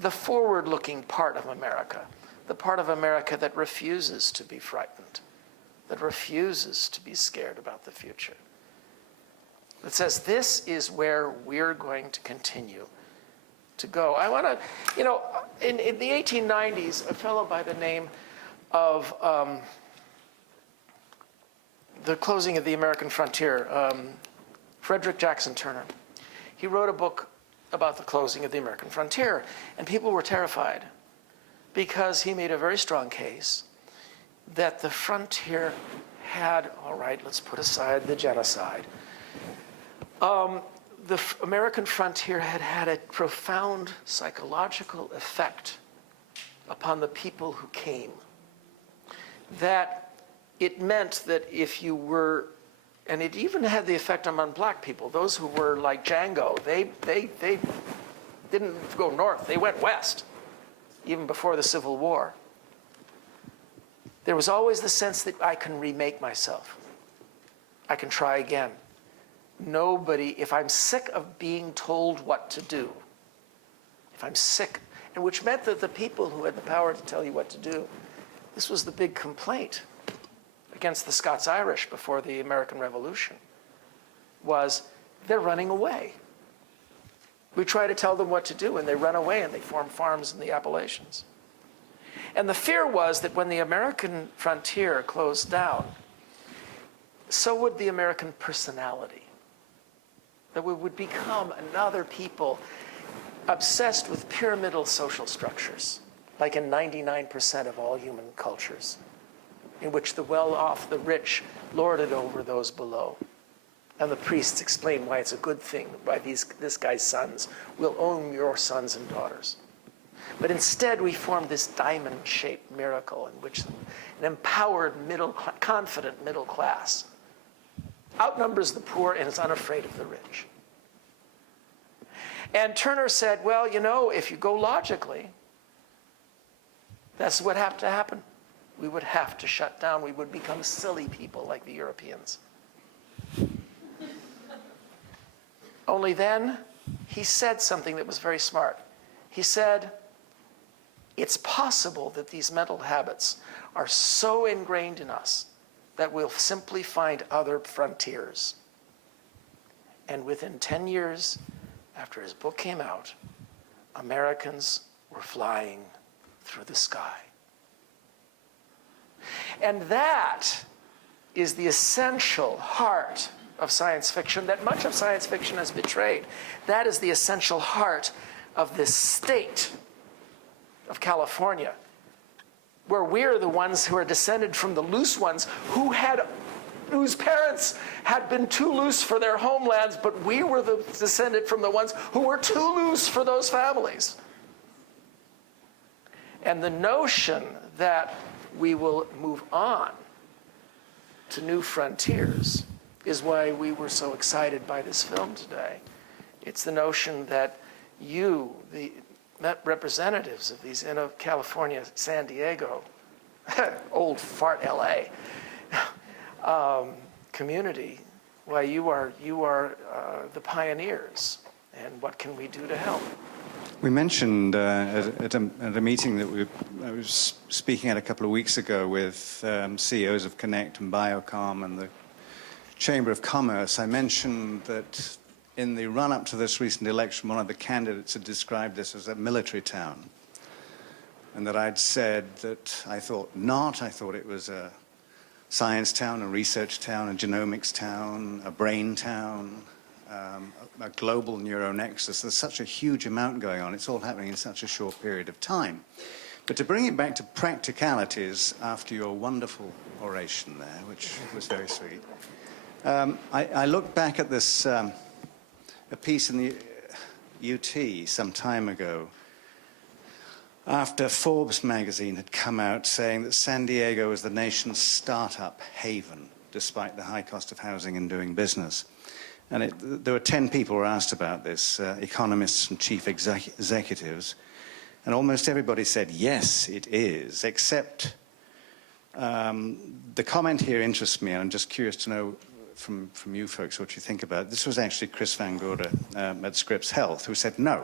the forward-looking part of America, the part of America that refuses to be frightened, that refuses to be scared about the future. That says this is where we're going to continue to go. I want to, in the 1890s, a fellow by the name of The Closing of the American Frontier, Frederick Jackson Turner, he wrote a book about the closing of the American frontier, and people were terrified because he made a very strong case that the frontier had, all right, let's put aside the genocide, the American frontier had had a profound psychological effect upon the people who came. That it meant that if you were, and it even had the effect on black people, those who were like Django, they didn't go north, they went west, even before the Civil War. There was always the sense that I can remake myself. I can try again. Nobody, if I'm sick of being told what to do, if I'm sick, and which meant that the people who had the power to tell you what to do, this was the big complaint against the Scots-Irish before the American Revolution, was they're running away. We try to tell them what to do, and they run away, and they form farms in the Appalachians. And the fear was that when the American frontier closed down, so would the American personality. That we would become another people obsessed with pyramidal social structures, like in 99% of all human cultures, in which the well-off, the rich, lorded over those below. And the priests explain why it's a good thing, why this guy's sons will own your sons and daughters. But instead, we formed this diamond-shaped miracle in which an empowered, confident middle class outnumbers the poor and is unafraid of the rich. And Turner said, well, if you go logically, that's what had to happen. We would have to shut down. We would become silly people like the Europeans. Only then, he said something that was very smart. He said, it's possible that these mental habits are so ingrained in us that we'll simply find other frontiers. And within 10 years after his book came out, Americans were flying through the sky. And that is the essential heart of science fiction that much of science fiction has betrayed. That is the essential heart of this state of California, where we're the ones who are descended from the loose ones whose parents had been too loose for their homelands, but we were the descended from the ones who were too loose for those families. And the notion that we will move on to new frontiers is why we were so excited by this film today. It's the notion that you, the representatives of these California, San Diego, old fart LA community, why you are the pioneers, and what can we do to help? We mentioned at a meeting that I was speaking at a couple of weeks ago with CEOs of Connect and Biocom and the Chamber of Commerce. I mentioned that in the run-up to this recent election, one of the candidates had described this as a military town, and that I'd said that I thought not. I thought it was a science town, a research town, a genomics town, a brain town, a global neuronexus. There's such a huge amount going on. It's all happening in such a short period of time. But to bring it back to practicalities after your wonderful oration there, which was very sweet, I looked back at this, a piece in the UT some time ago, after Forbes magazine had come out saying that San Diego was the nation's startup haven, despite the high cost of housing and doing business. And there were 10 people who were asked about this, economists and chief executives, and almost everybody said, yes, it is, except the comment here interests me, and I'm just curious to know from you folks what you think about it. This was actually Chris Van Gorder at Scripps Health, who said no.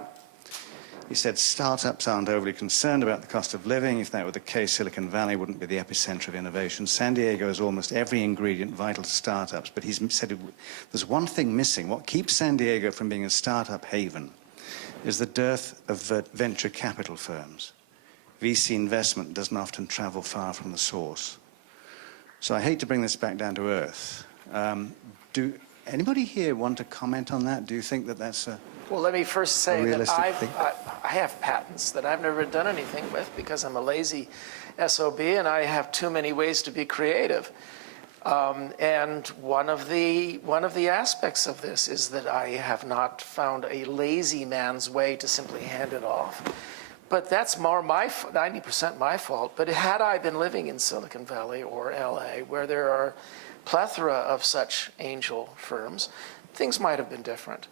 He said startups aren't overly concerned about the cost of living. If that were the case, Silicon Valley wouldn't be the epicenter of innovation. San Diego has almost every ingredient vital to startups, but he's said there's one thing missing. What keeps San Diego from being a startup haven is the dearth of venture capital firms. VC investment doesn't often travel far from the source. So I hate to bring this back down to earth. Do anybody here want to comment on that? Do you think that that's a... Well, let me first say that realistic thing? I have patents that I've never done anything with because I'm a lazy SOB and I have too many ways to be creative. And one of the aspects of this is that I have not found a lazy man's way to simply hand it off. But that's more 90% my fault. But had I been living in Silicon Valley or LA, where there are plethora of such angel firms, things might have been different.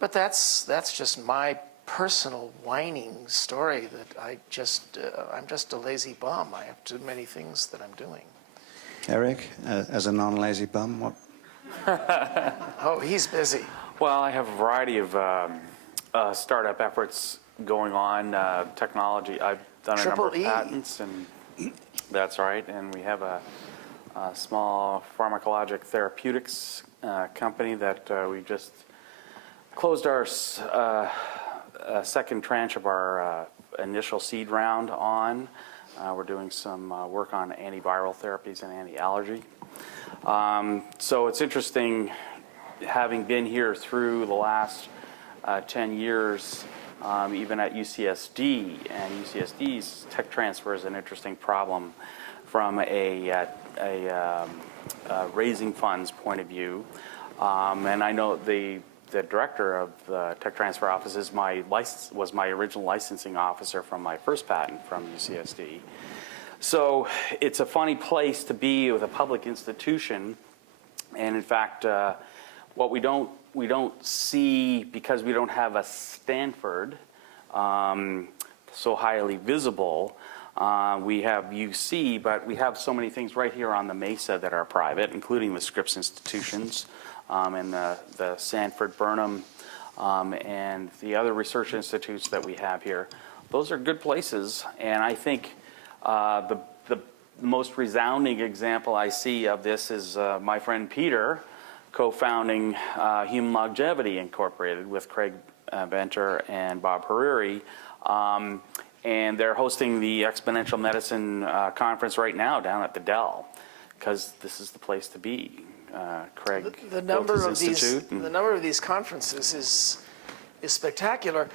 But that's just my personal whining story that I'm just a lazy bum. I have too many things that I'm doing. Eric, as a non-lazy bum, what? Oh, he's busy. Well, I have a variety of startup efforts going on, technology. I've done a number of patents, and that's right. And we have a small pharmacologic therapeutics company that we just closed our second tranche of our initial seed round on. We're doing some work on antiviral therapies and anti-allergy. So it's interesting, having been here through the last 10 years, even at UCSD, and UCSD's tech transfer is an interesting problem from a raising funds point of view. And I know the director of the tech transfer office was my original licensing officer from my first patent from UCSD. So it's a funny place to be with a public institution. And in fact, what we don't see, because we don't have a Stanford so highly visible, we have UC, but we have so many things right here on the Mesa that are private, including the Scripps institutions. And the Sanford Burnham and the other research institutes that we have here. Those are good places, and I think the most resounding example I see of this is my friend Peter co-founding Human Longevity Incorporated with Craig Venter and Bob Hariri. And they're hosting the Exponential Medicine Conference right now down at the Dell, because this is the place to be. Craig The built number his of institute. the number of these conferences is spectacular.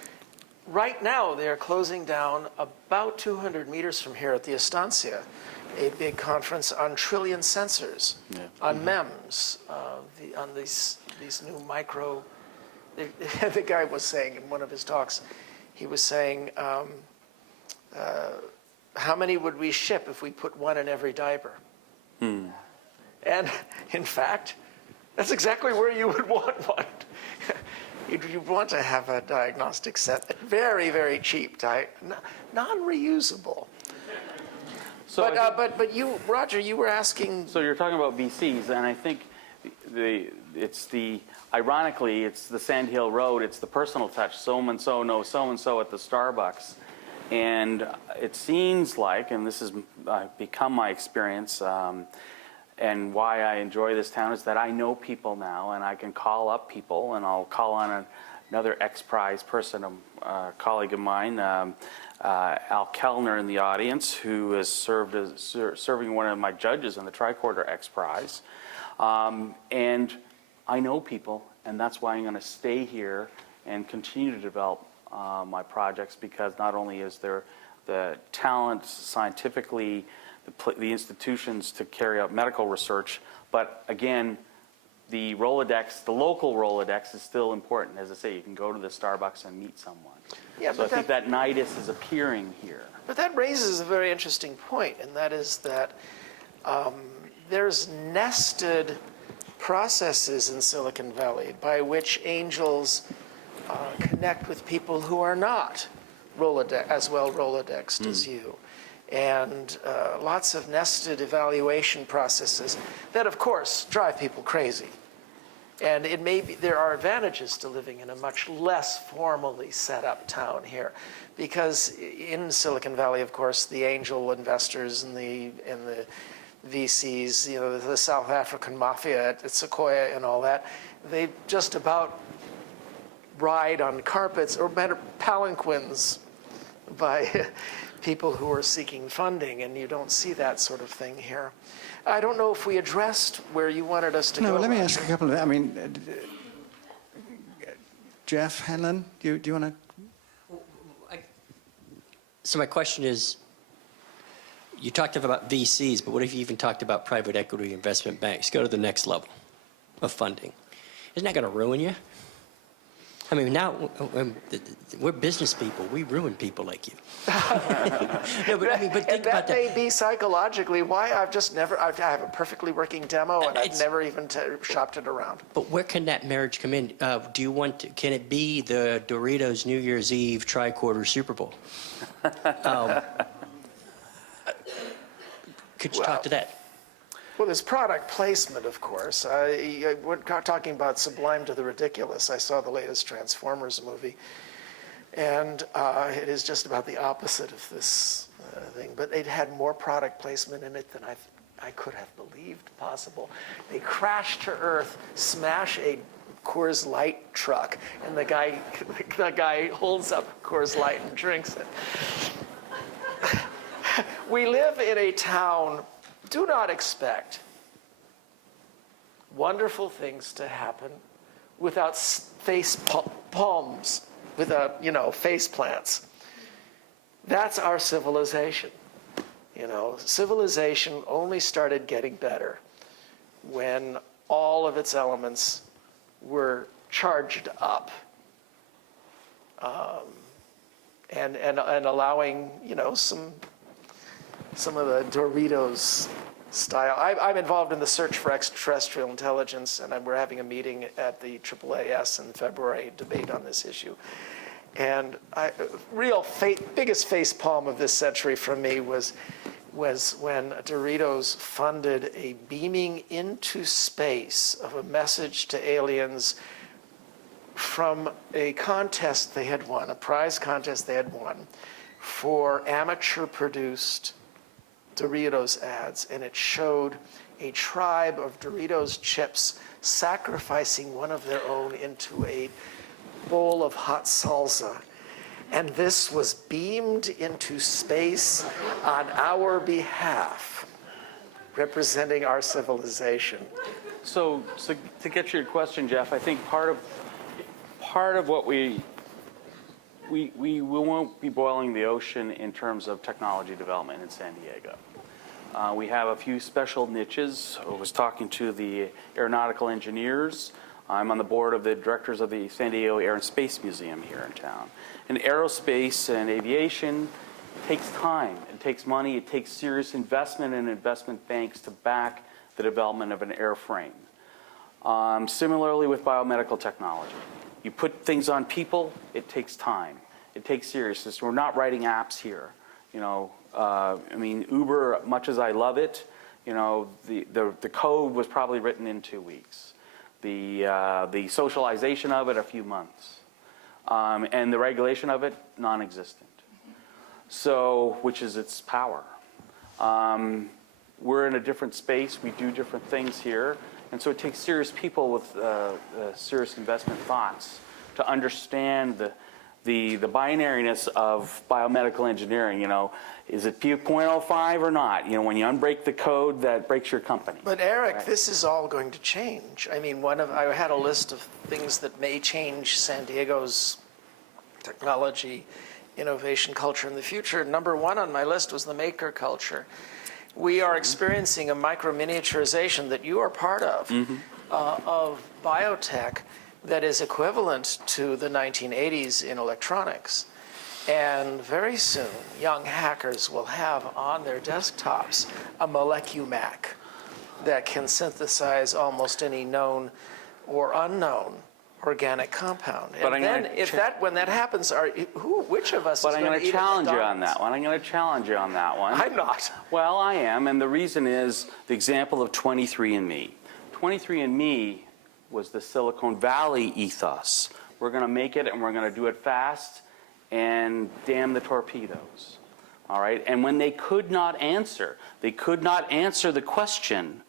Right now, they are closing down about 200 meters from here at the Estancia, a big conference on trillion sensors, on MEMS, on these new micro. The guy was saying in one of his talks, he was saying, how many would we ship if we put one in every diaper? And in fact, that's exactly where you would want one. you want to have a diagnostic set, very, very cheap, non-reusable. So I think- But you, Roger, you were asking. So you're talking about VCs, and I think ironically, it's the Sand Hill Road, it's the personal touch. So-and-so knows so-and-so at the Starbucks. And it seems like, and this has become my experience, and why I enjoy this town, is that I know people now, and I can call up people, and I'll call on another X-Prize person, a colleague of mine, Al Kellner in the audience, who has served as serving one of my judges in the Tricorder X-Prize. And I know people, and that's why I'm going to stay here and continue to develop my projects, because not only is there the talent scientifically, the institutions to carry out medical research, but again, the Rolodex, the local Rolodex is still important. As I say, you can go to the Starbucks and meet someone. Yeah, So I but think that nidus is appearing here. But that raises a very interesting point, and that is that there's nested processes in Silicon Valley by which angels connect with people who are not as well Rolodexed as you. And lots of nested evaluation processes that, of course, drive people crazy. And it may be, there are advantages to living in a much less formally set up town here, because in Silicon Valley, of course, the angel investors and the VCs, you know, the South African mafia at Sequoia and all that, they just about ride on carpets, or better, palanquins, by people who are seeking funding, and you don't see that sort of thing here. I don't know if we addressed where you wanted us to go. No, let me Roger. ask a couple of, I mean, Jeff, Helen, do you want to? So my question is, you talked about VCs, but what if you even talked about private equity investment banks? Go to the next level of funding. Isn't that going to ruin you? I mean, now we're business people. We ruin people like you. No, but I mean, but think about that may be psychologically why I've just never, I have a perfectly working demo, and I've never even shopped it around. But where can that marriage come in? Do you want to, can it be the Doritos New Year's Eve Tricorder Super Bowl? Could you talk to that? Well, there's product placement, of course. We're talking about sublime to the ridiculous. I saw the latest Transformers movie, and it is just about the opposite of this thing. But it had more product placement in it than I could have believed possible. They crash to earth, smash a Coors Light truck, and the guy holds up Coors Light and drinks it. We live in a town. Do not expect wonderful things to happen without face palms, without, you know, face plants. That's our civilization. You know, civilization only started getting better when all of its elements were charged up, and allowing, you know, some of the Doritos style. I'm involved in the search for extraterrestrial intelligence, and we're having a meeting at the AAAS in February, debate on this issue. And biggest face palm of this century for me was when Doritos funded a beaming into space of a message to aliens from a contest they had won, a prize contest they had won for amateur-produced Doritos ads, and it showed a tribe of Doritos chips sacrificing one of their own into a bowl of hot salsa. And this was beamed into space on our behalf, representing our civilization. So to get to your question, Jeff, I think part of what we won't be boiling the ocean in terms of technology development in San Diego. We have a few special niches. I was talking to the aeronautical engineers. I'm on the board of the directors of the San Diego Air and Space Museum here in town. And aerospace and aviation takes time, it takes money, it takes serious investment in investment banks to back the development of an airframe. Similarly with biomedical technology. You put things on people, it takes time. It takes seriousness. We're not writing apps here. You know, I mean, Uber, much as I love it, you know, the code was probably written in 2 weeks. The socialization of it, a few months. And the regulation of it, non-existent. So, which is its power. We're in a different space. We do different things here. And so it takes serious people with serious investment thoughts to understand the binariness of biomedical engineering. You know, is it P.05 or not? You know, when you unbreak the code, that breaks your company. But Eric, Right. this is all going to change. I mean, I had a list of things that may change San Diego's technology, innovation culture in the future. Number one on my list was the maker culture. We are experiencing a micro-miniaturization that you are part of biotech that is equivalent to the 1980s in electronics. And very soon, young hackers will have on their desktops a Molecumac that can synthesize almost any known or unknown organic compound. But And I'm then, gonna when that happens, which of us But is I'm going going to to eat at challenge you on McDonald's? that one. I'm going to challenge you on that one. I'm not. Well, I am, and the reason is the example of 23andMe. 23andMe was the Silicon Valley ethos. We're going to make it, and we're going to do it fast, and damn the torpedoes. All right? And when they could not answer the question,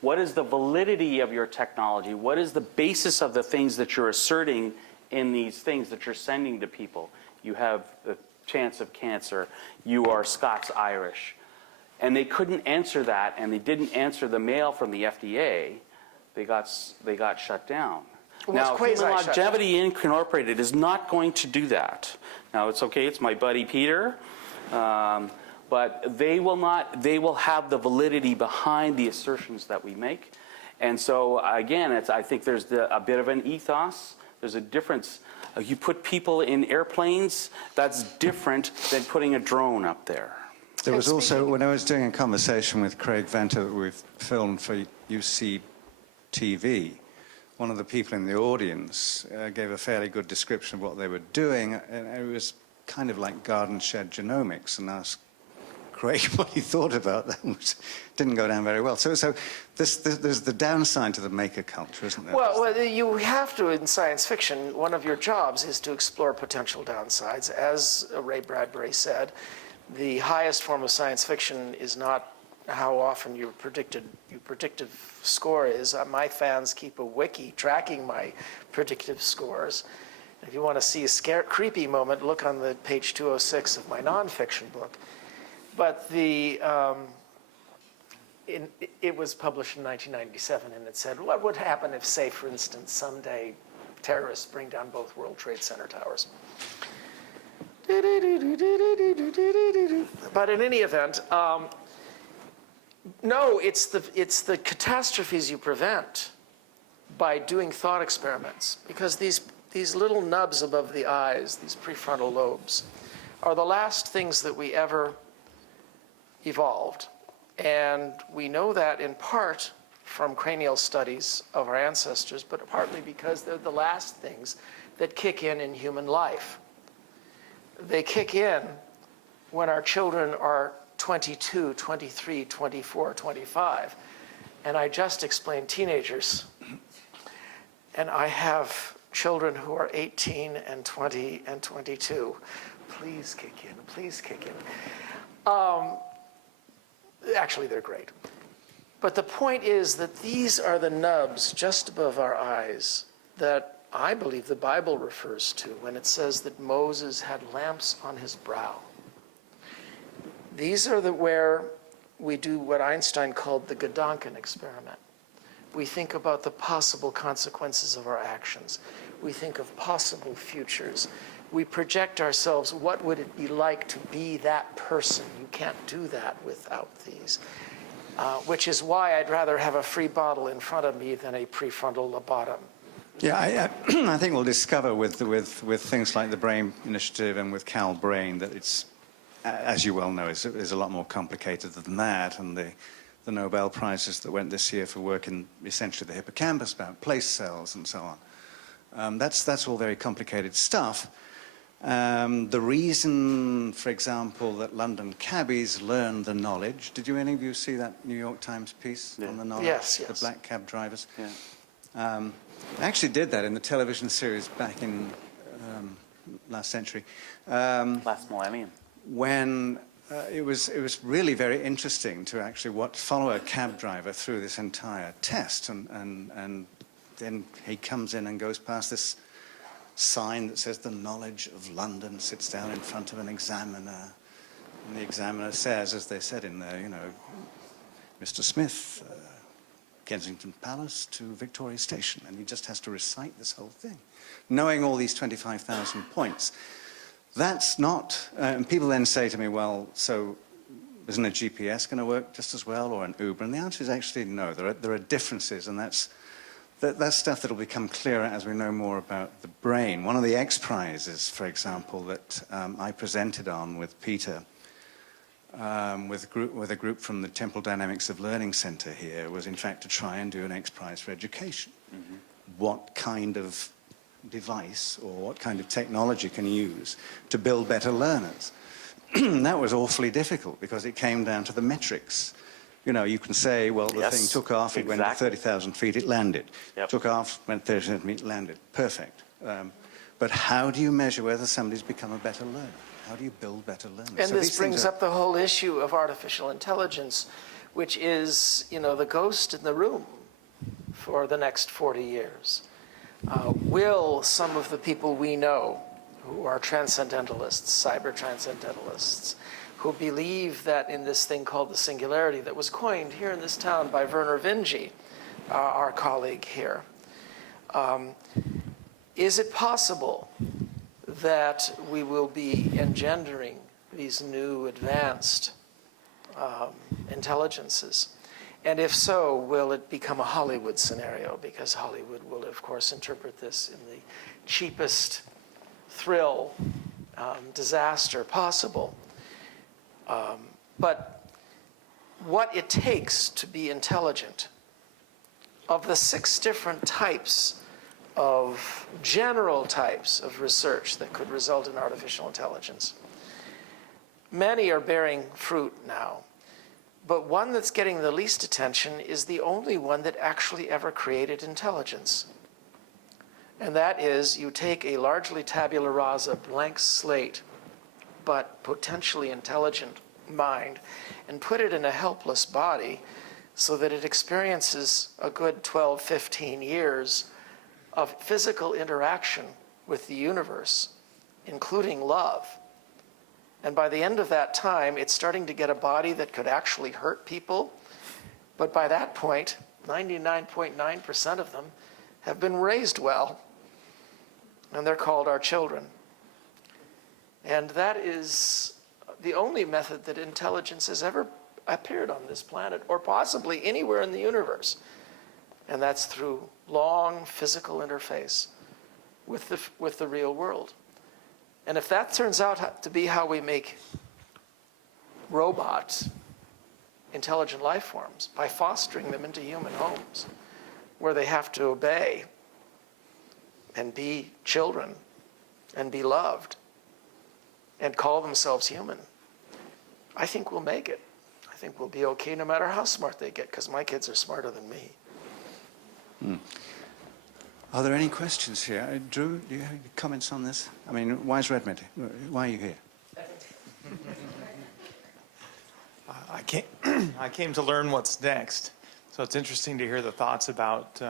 what is the validity of your technology? What is the basis of the things that you're asserting in these things that you're sending to people? You have the chance of cancer. You are Scots-Irish. And they couldn't answer that, and they didn't answer the mail from the FDA. They got shut down. Well, Now, it's quasi Human shut Longevity Incorporated is not going to do that. Now, it's okay. It's my buddy Peter. But they will have the validity behind the assertions that we make. And so, again, I think there's a bit of an ethos. There's a difference. You put people in airplanes, that's different than putting a drone up there. There was also, when I was doing a conversation with Craig Venter that we've filmed for UC TV, one of the people in the audience gave a fairly good description of what they were doing, and it was kind of like garden shed genomics, and asked Craig what he thought about that, which didn't go down very well. So there's the downside to the maker culture, isn't there? Well, you have to, in science fiction, one of your jobs is to explore potential downsides. As Ray Bradbury said, the highest form of science fiction is not how often your predictive score is. My fans keep a wiki tracking my predictive scores. If you want to see a creepy moment, look on the page 206 of my nonfiction book. But it was published in 1997, and it said, what would happen if, say, for instance, someday terrorists bring down both World Trade Center towers? But in any event, no, it's the catastrophes you prevent by doing thought experiments, because these little nubs above the eyes, these prefrontal lobes, are the last things that we ever evolved. And we know that in part from cranial studies of our ancestors, but partly because they're the last things that kick in human life. They kick in when our children are 22, 23, 24, 25. And I just explained teenagers. And I have children who are 18 and 20 and 22. Please kick in, please kick in. Actually, they're great. But the point is that these are the nubs just above our eyes that I believe the Bible refers to when it says that Moses had lamps on his brow. These are where we do what Einstein called the Gedanken experiment. We think about the possible consequences of our actions. We think of possible futures. We project ourselves, what would it be like to be that person? You can't do that without these. Which is why I'd rather have a free bottle in front of me than a prefrontal lobotom. Yeah, I think we'll discover with things like the BRAIN Initiative and with Cal Brain that it's, as you well know, is a lot more complicated than that. And the Nobel Prizes that went this year for work in essentially the hippocampus about place cells and so on. That's all very complicated stuff. The reason, for example, that London cabbies learned the knowledge, did any of you see that New York Times piece on the knowledge? Yes, The yes. black cab drivers? Yeah. I actually did that in the television series back in last century. Last millennium. When it was really very interesting to actually follow a cab driver through this entire test, and then he comes in and goes past this sign that says the knowledge of London, sits down in front of an examiner, and the examiner says, as they said in there, Mr. Smith, Kensington Palace to Victoria Station, and he just has to recite this whole thing, knowing all these 25,000 points. That's not, and people then say to me, well, so isn't a GPS going to work just as well, or an Uber? And the answer is actually no. There are differences, and that's stuff that will become clearer as we know more about the brain. One of the X Prizes, for example, that I presented on with Peter, with a group from the Temple Dynamics of Learning Center here, was in fact to try and do an X Prize for education. Mm-hmm. What kind of device or what kind of technology can you use to build better learners? That was awfully difficult because it came down to the metrics. You can say, well, the thing took off, it went to 30,000 feet, it landed. Yep. Took off, went 30,000 feet, landed. Perfect. But how do you measure whether somebody's become a better learner? How do you build better learners? And So this these brings things are- up the whole issue of artificial intelligence, which is, the ghost in the room for the next 40 years. Will some of the people we know who are transcendentalists, cyber transcendentalists, who believe that in this thing called the singularity that was coined here in this town by Werner Vinge, our colleague here, is it possible that we will be engendering these new advanced intelligences? And if so, will it become a Hollywood scenario? Because Hollywood will, of course, interpret this in the cheapest thrill, disaster possible. But what it takes to be intelligent, of the 6 different types of general types of research that could result in artificial intelligence, many are bearing fruit now. But one that's getting the least attention is the only one that actually ever created intelligence. And that is, you take a largely tabula rasa, blank slate, but potentially intelligent mind, and put it in a helpless body so that it experiences a good 12, 15 years of physical interaction with the universe, including love. And by the end of that time, it's starting to get a body that could actually hurt people. But by that point, 99.9% of them have been raised well. And they're called our children. And that is the only method that intelligence has ever appeared on this planet, or possibly anywhere in the universe. And that's through long physical interface with the real world. And if that turns out to be how we make robots, intelligent life forms, by fostering them into human homes, where they have to obey and be children and be loved and call themselves human, I think we'll make it. I think we'll be okay no matter how smart they get, because my kids are smarter than me. Are there any questions here? Drew, do you have any comments on this? I mean, why is Redmond? Why are you here? I came to learn what's next. So it's interesting to hear the thoughts about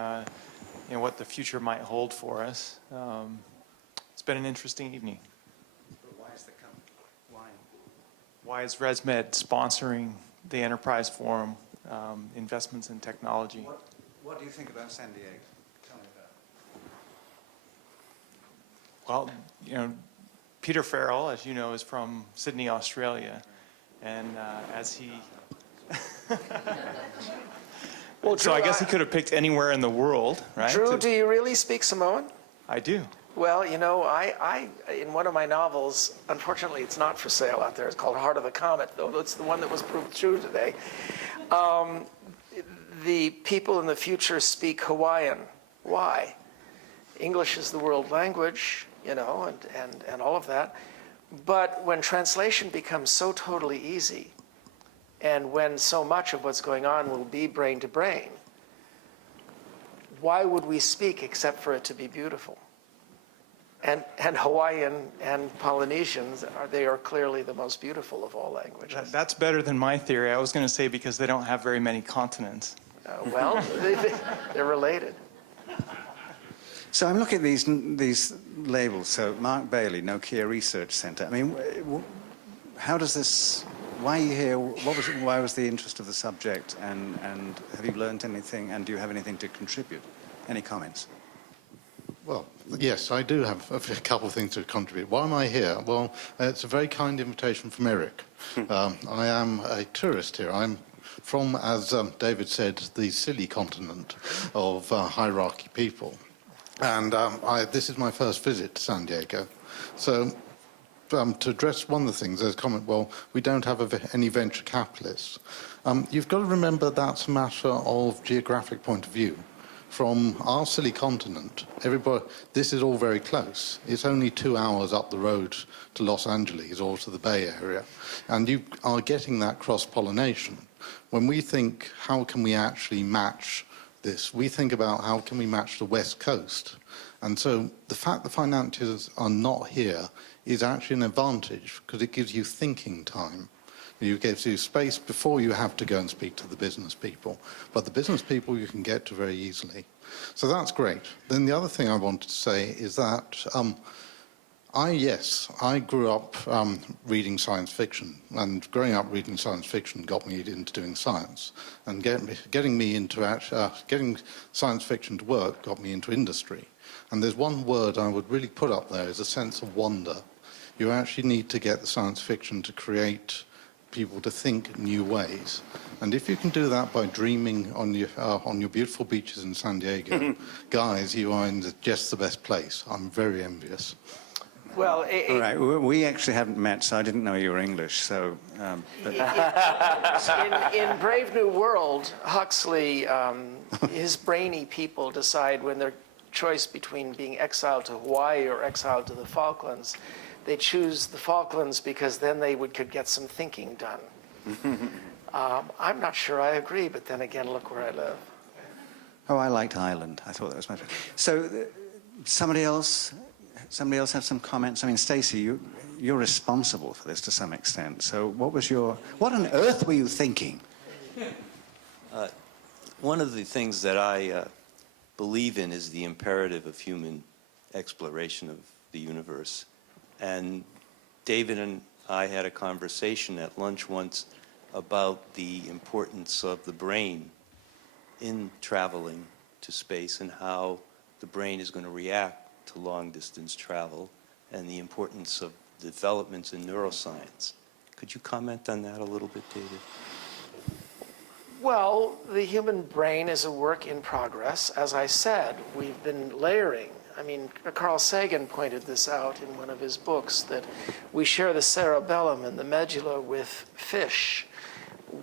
what the future might hold for us. It's been an interesting evening. Why is the company? Why is ResMed sponsoring the Enterprise Forum, investments in technology? What do you think about San Diego? Tell me about it. Well, Peter Farrell, as you know, is from Sydney, Australia. And as he... Well, so Drew, I guess he could have picked anywhere in the world, right? Drew, do you really speak Samoan? I do. Well, I in one of my novels, unfortunately it's not for sale out there, it's called Heart of the Comet, though it's the one that was proved true today. The people in the future speak Hawaiian. Why? English is the world language, you know, and all of that. But when translation becomes so totally easy, and when so much of what's going on will be brain to brain, why would we speak except for it to be beautiful? And Hawaiian and Polynesians, they are clearly the most beautiful of all languages. That's better than my theory. I was going to say because they don't have very many continents. Well, they're related. So I'm looking at these labels. So Mark Bailey, Nokia Research Center. I mean, how does this? Why are you here? Why was the interest of the subject? And have you learned anything? And do you have anything to contribute? Any comments? Well, yes, I do have a couple of things to contribute. Why am I here? Well, it's a very kind invitation from Eric. I am a tourist here. I'm from, as David said, the silly continent of hierarchy people. And this is my first visit to San Diego. So to address one of the things, there's a comment, well, we don't have any venture capitalists. You've got to remember that's a matter of geographic point of view. From our silly continent, this is all very close. It's only 2 hours up the road to Los Angeles or to the Bay Area. And you are getting that cross-pollination. When we think, how can we actually match this? We think about how can we match the West Coast. And so the fact the financiers are not here is actually an advantage because it gives you thinking time. It gives you space before you have to go and speak to the business people. But the business people you can get to very easily. So that's great. Then the other thing I wanted to say is that I grew up reading science fiction, and growing up reading science fiction got me into doing science, and getting science fiction to work got me into industry. And there's one word I would really put up there is a sense of wonder. You actually need to get the science fiction to create people to think new ways. And if you can do that by dreaming on your beautiful beaches in San Diego, guys, you are in just the best place. I'm very envious. Well, All right, we actually haven't met, so I didn't know you were English. So, but in Brave New World, Huxley, his brainy people decide when their choice between being exiled to Hawaii or exiled to the Falklands, they choose the Falklands because then they could get some thinking done. I'm not sure I agree, but then again, look where I live. oh, I liked Ireland. I thought that was my favorite. So, somebody else have some comments? I mean, Stacey, you're responsible for this to some extent. So, what on earth were you thinking? One of the things that I believe in is the imperative of human exploration of the universe. And David and I had a conversation at lunch once about the importance of the brain in traveling to space and how the brain is going to react to long-distance travel and the importance of developments in neuroscience. Could you comment on that a little bit, David? Well, the human brain is a work in progress. As I said, we've been layering. I mean, Carl Sagan pointed this out in one of his books, that we share the cerebellum and the medulla with fish.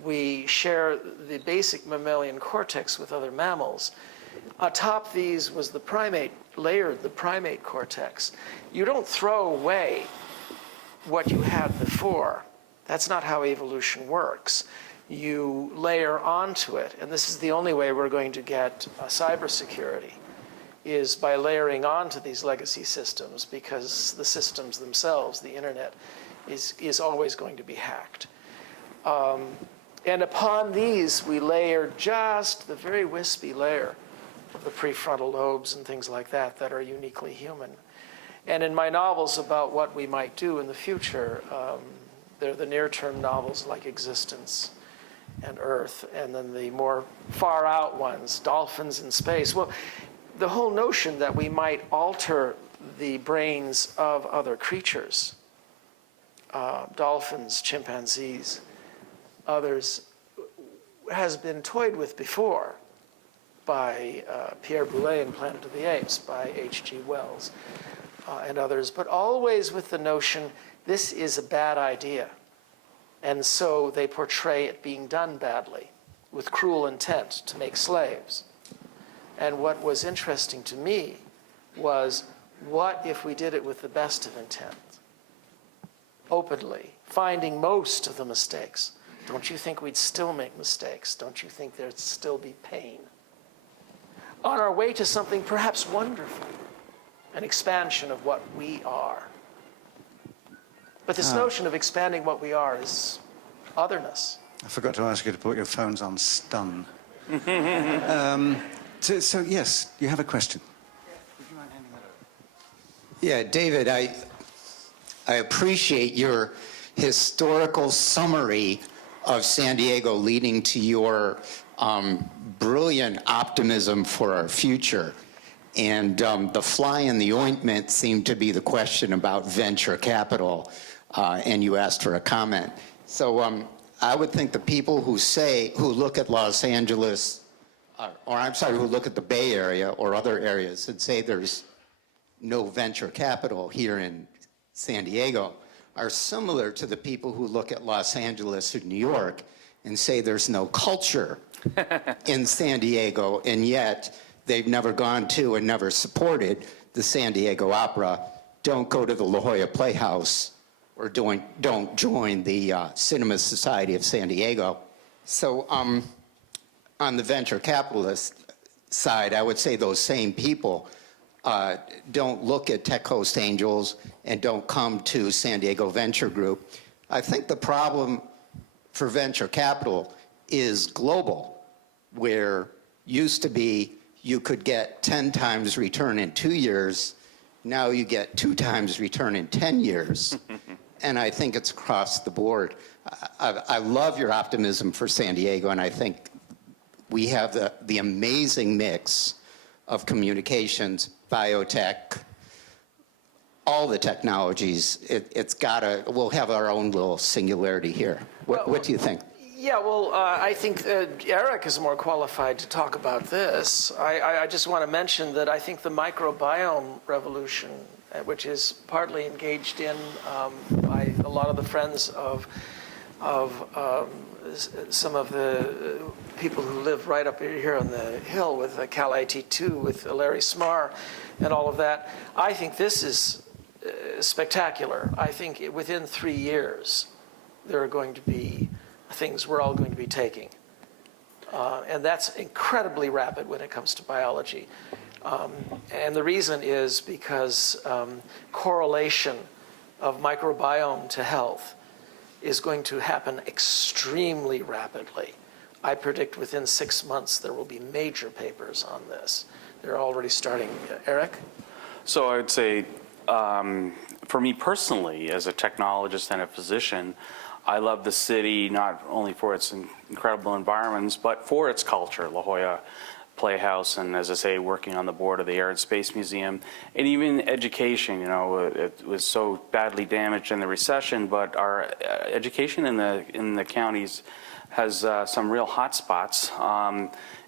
We share the basic mammalian cortex with other mammals. Atop these was the primate cortex. You don't throw away what you had before. That's not how evolution works. You layer onto it, and this is the only way we're going to get cybersecurity, is by layering onto these legacy systems, because the systems themselves, the internet, is always going to be hacked. And upon these, we layer just the very wispy layer of the prefrontal lobes and things like that that are uniquely human. And in my novels about what we might do in the future, they're the near-term novels like Existence and Earth, and then the more far-out ones, Dolphins in Space. Well, the whole notion that we might alter the brains of other creatures, dolphins, chimpanzees, others, has been toyed with before by Pierre Boulez in Planet of the Apes, by H.G. Wells, and others, but always with the notion this is a bad idea. And so they portray it being done badly, with cruel intent to make slaves. And what was interesting to me was, what if we did it with the best of intent? Openly, finding most of the mistakes. Don't you think we'd still make mistakes? Don't you think there'd still be pain? On our way to something perhaps wonderful, an expansion of what we are. But this notion of expanding what we are is otherness. I forgot to ask you to put your phones on stun. So yes, you have a question. Yeah, David, I appreciate your historical summary of San Diego leading to your brilliant optimism for our future. And the fly in the ointment seemed to be the question about venture capital, and you asked for a comment. So I would think the people who look at Los Angeles, who look at the Bay Area or other areas and say there's no venture capital here in San Diego are similar to the people who look at Los Angeles or New York and say there's no culture in San Diego, and yet they've never gone to and never supported the San Diego Opera, don't go to the La Jolla Playhouse, or don't join the Cinema Society of San Diego. So on the venture capitalist side, I would say those same people don't look at Tech Coast Angels and don't come to San Diego Venture Group. I think the problem for venture capital is global, where used to be you could get 10 times return in 2 years, now you get 2 times return in 10 years. And I think it's across the board. I love your optimism for San Diego, and I think we have the amazing mix of communications, biotech, all the technologies. We'll have our own little singularity here. What do you think? Yeah, well, I think Eric is more qualified to talk about this. I just want to mention that I think the microbiome revolution, which is partly engaged in by a lot of the friends of some of the people who live right up here on the hill with Cal IT2, with Larry Smarr and all of that. I think this is spectacular. I think within 3 years, there are going to be things we're all going to be taking. And that's incredibly rapid when it comes to biology. And the reason is because correlation of microbiome to health is going to happen extremely rapidly. I predict within 6 months there will be major papers on this. They're already starting. Eric? So I would say, for me personally, as a technologist and a physician, I love the city not only for its incredible environments, but for its culture. La Jolla Playhouse, and as I say, working on the board of the Air and Space Museum, and even education. You know, it was so badly damaged in the recession, but our education in the counties has some real hot spots,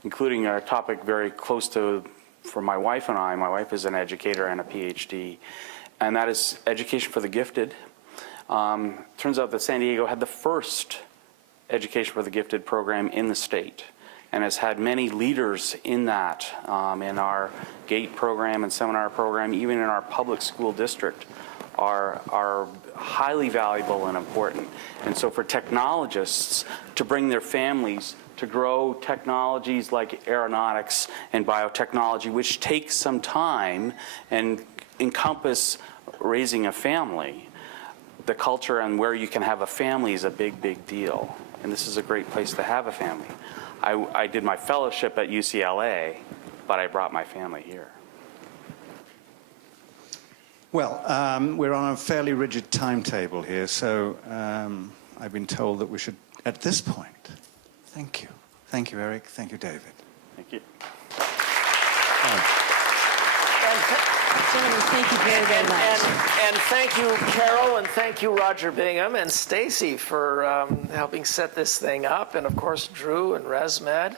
including a topic very close to for my wife and I. My wife is an educator and a PhD, and that is education for the gifted. Turns out that San Diego had the first Education for the Gifted program in the state, and has had many leaders in that, in our GATE program and seminar program, even in our public school district, are highly valuable and important. And so for technologists to bring their families to grow technologies like aeronautics and biotechnology, which takes some time and encompass raising a family, the culture and where you can have a family is a big, big deal. And this is a great place to have a family. I did my fellowship at UCLA, but I brought my family here. Well, we're on a fairly rigid timetable here, so I've been told that we should, at this point, thank you. Thank you, Eric. Thank you, David. Thank you. Gentlemen, thank you very, very much. And thank you, Carol, and thank you, Roger Bingham, and Stacy for helping set this thing up, and of course, Drew and ResMed.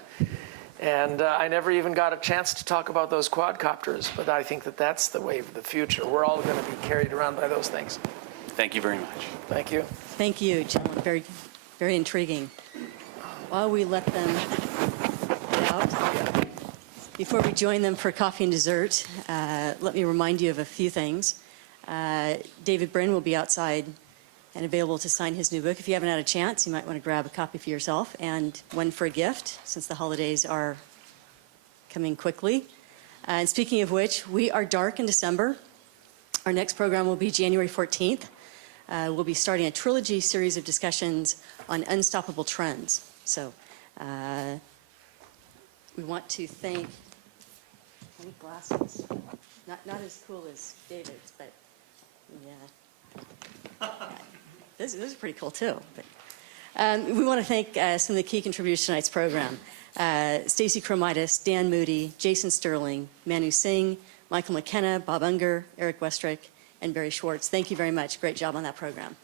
And I never even got a chance to talk about those quadcopters, but I think that that's the wave of the future. We're all going to be carried around by those things. Thank you very much. Thank you. Thank you, gentlemen. Very, very intriguing. While we let them get out, Before we join them for coffee and dessert, let me remind you of a few things. David Brin will be outside and available to sign his new book. If you haven't had a chance, you might want to grab a copy for yourself and one for a gift, since the holidays are coming quickly. And speaking of which, we are dark in December. Our next program will be January 14th. We'll be starting a trilogy series of discussions on unstoppable trends. So we want to thank, any glasses? Not as cool as David's, but yeah. Those are pretty cool too. But, we want to thank some of the key contributors to tonight's program. Stacy Chromitis, Dan Moody, Jason Sterling, Manu Singh, Michael McKenna, Bob Unger, Eric Westrick, and Barry Schwartz. Thank you very much. Great job on that program.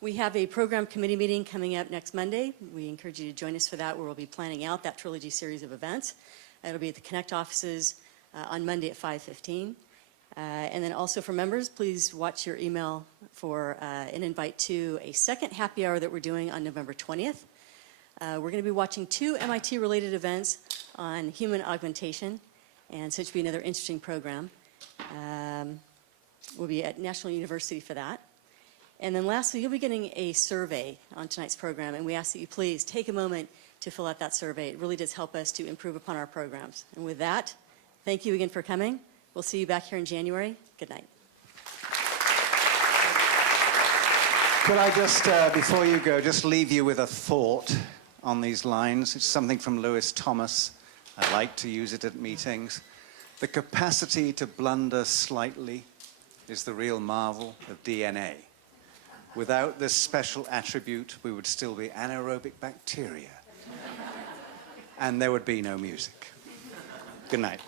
We have a program committee meeting coming up next Monday. We encourage you to join us for that, where we'll be planning out that trilogy series of events. It'll be at the Connect offices on Monday at 5:15. And then also for members, please watch your email for an invite to a second happy hour that we're doing on November 20th. We're going to be watching 2 MIT-related events on human augmentation, and so it should be another interesting program. We'll be at National University for that. And then lastly, you'll be getting a survey on tonight's program, and we ask that you please take a moment to fill out that survey. It really does help us to improve upon our programs. And with that, thank you again for coming. We'll see you back here in January. Good night. Could I just, before you go, just leave you with a thought on these lines? It's something from Lewis Thomas. I like to use it at meetings. The capacity to blunder slightly is the real marvel of DNA. Without this special attribute, we would still be anaerobic bacteria. And there would be no music. Good night.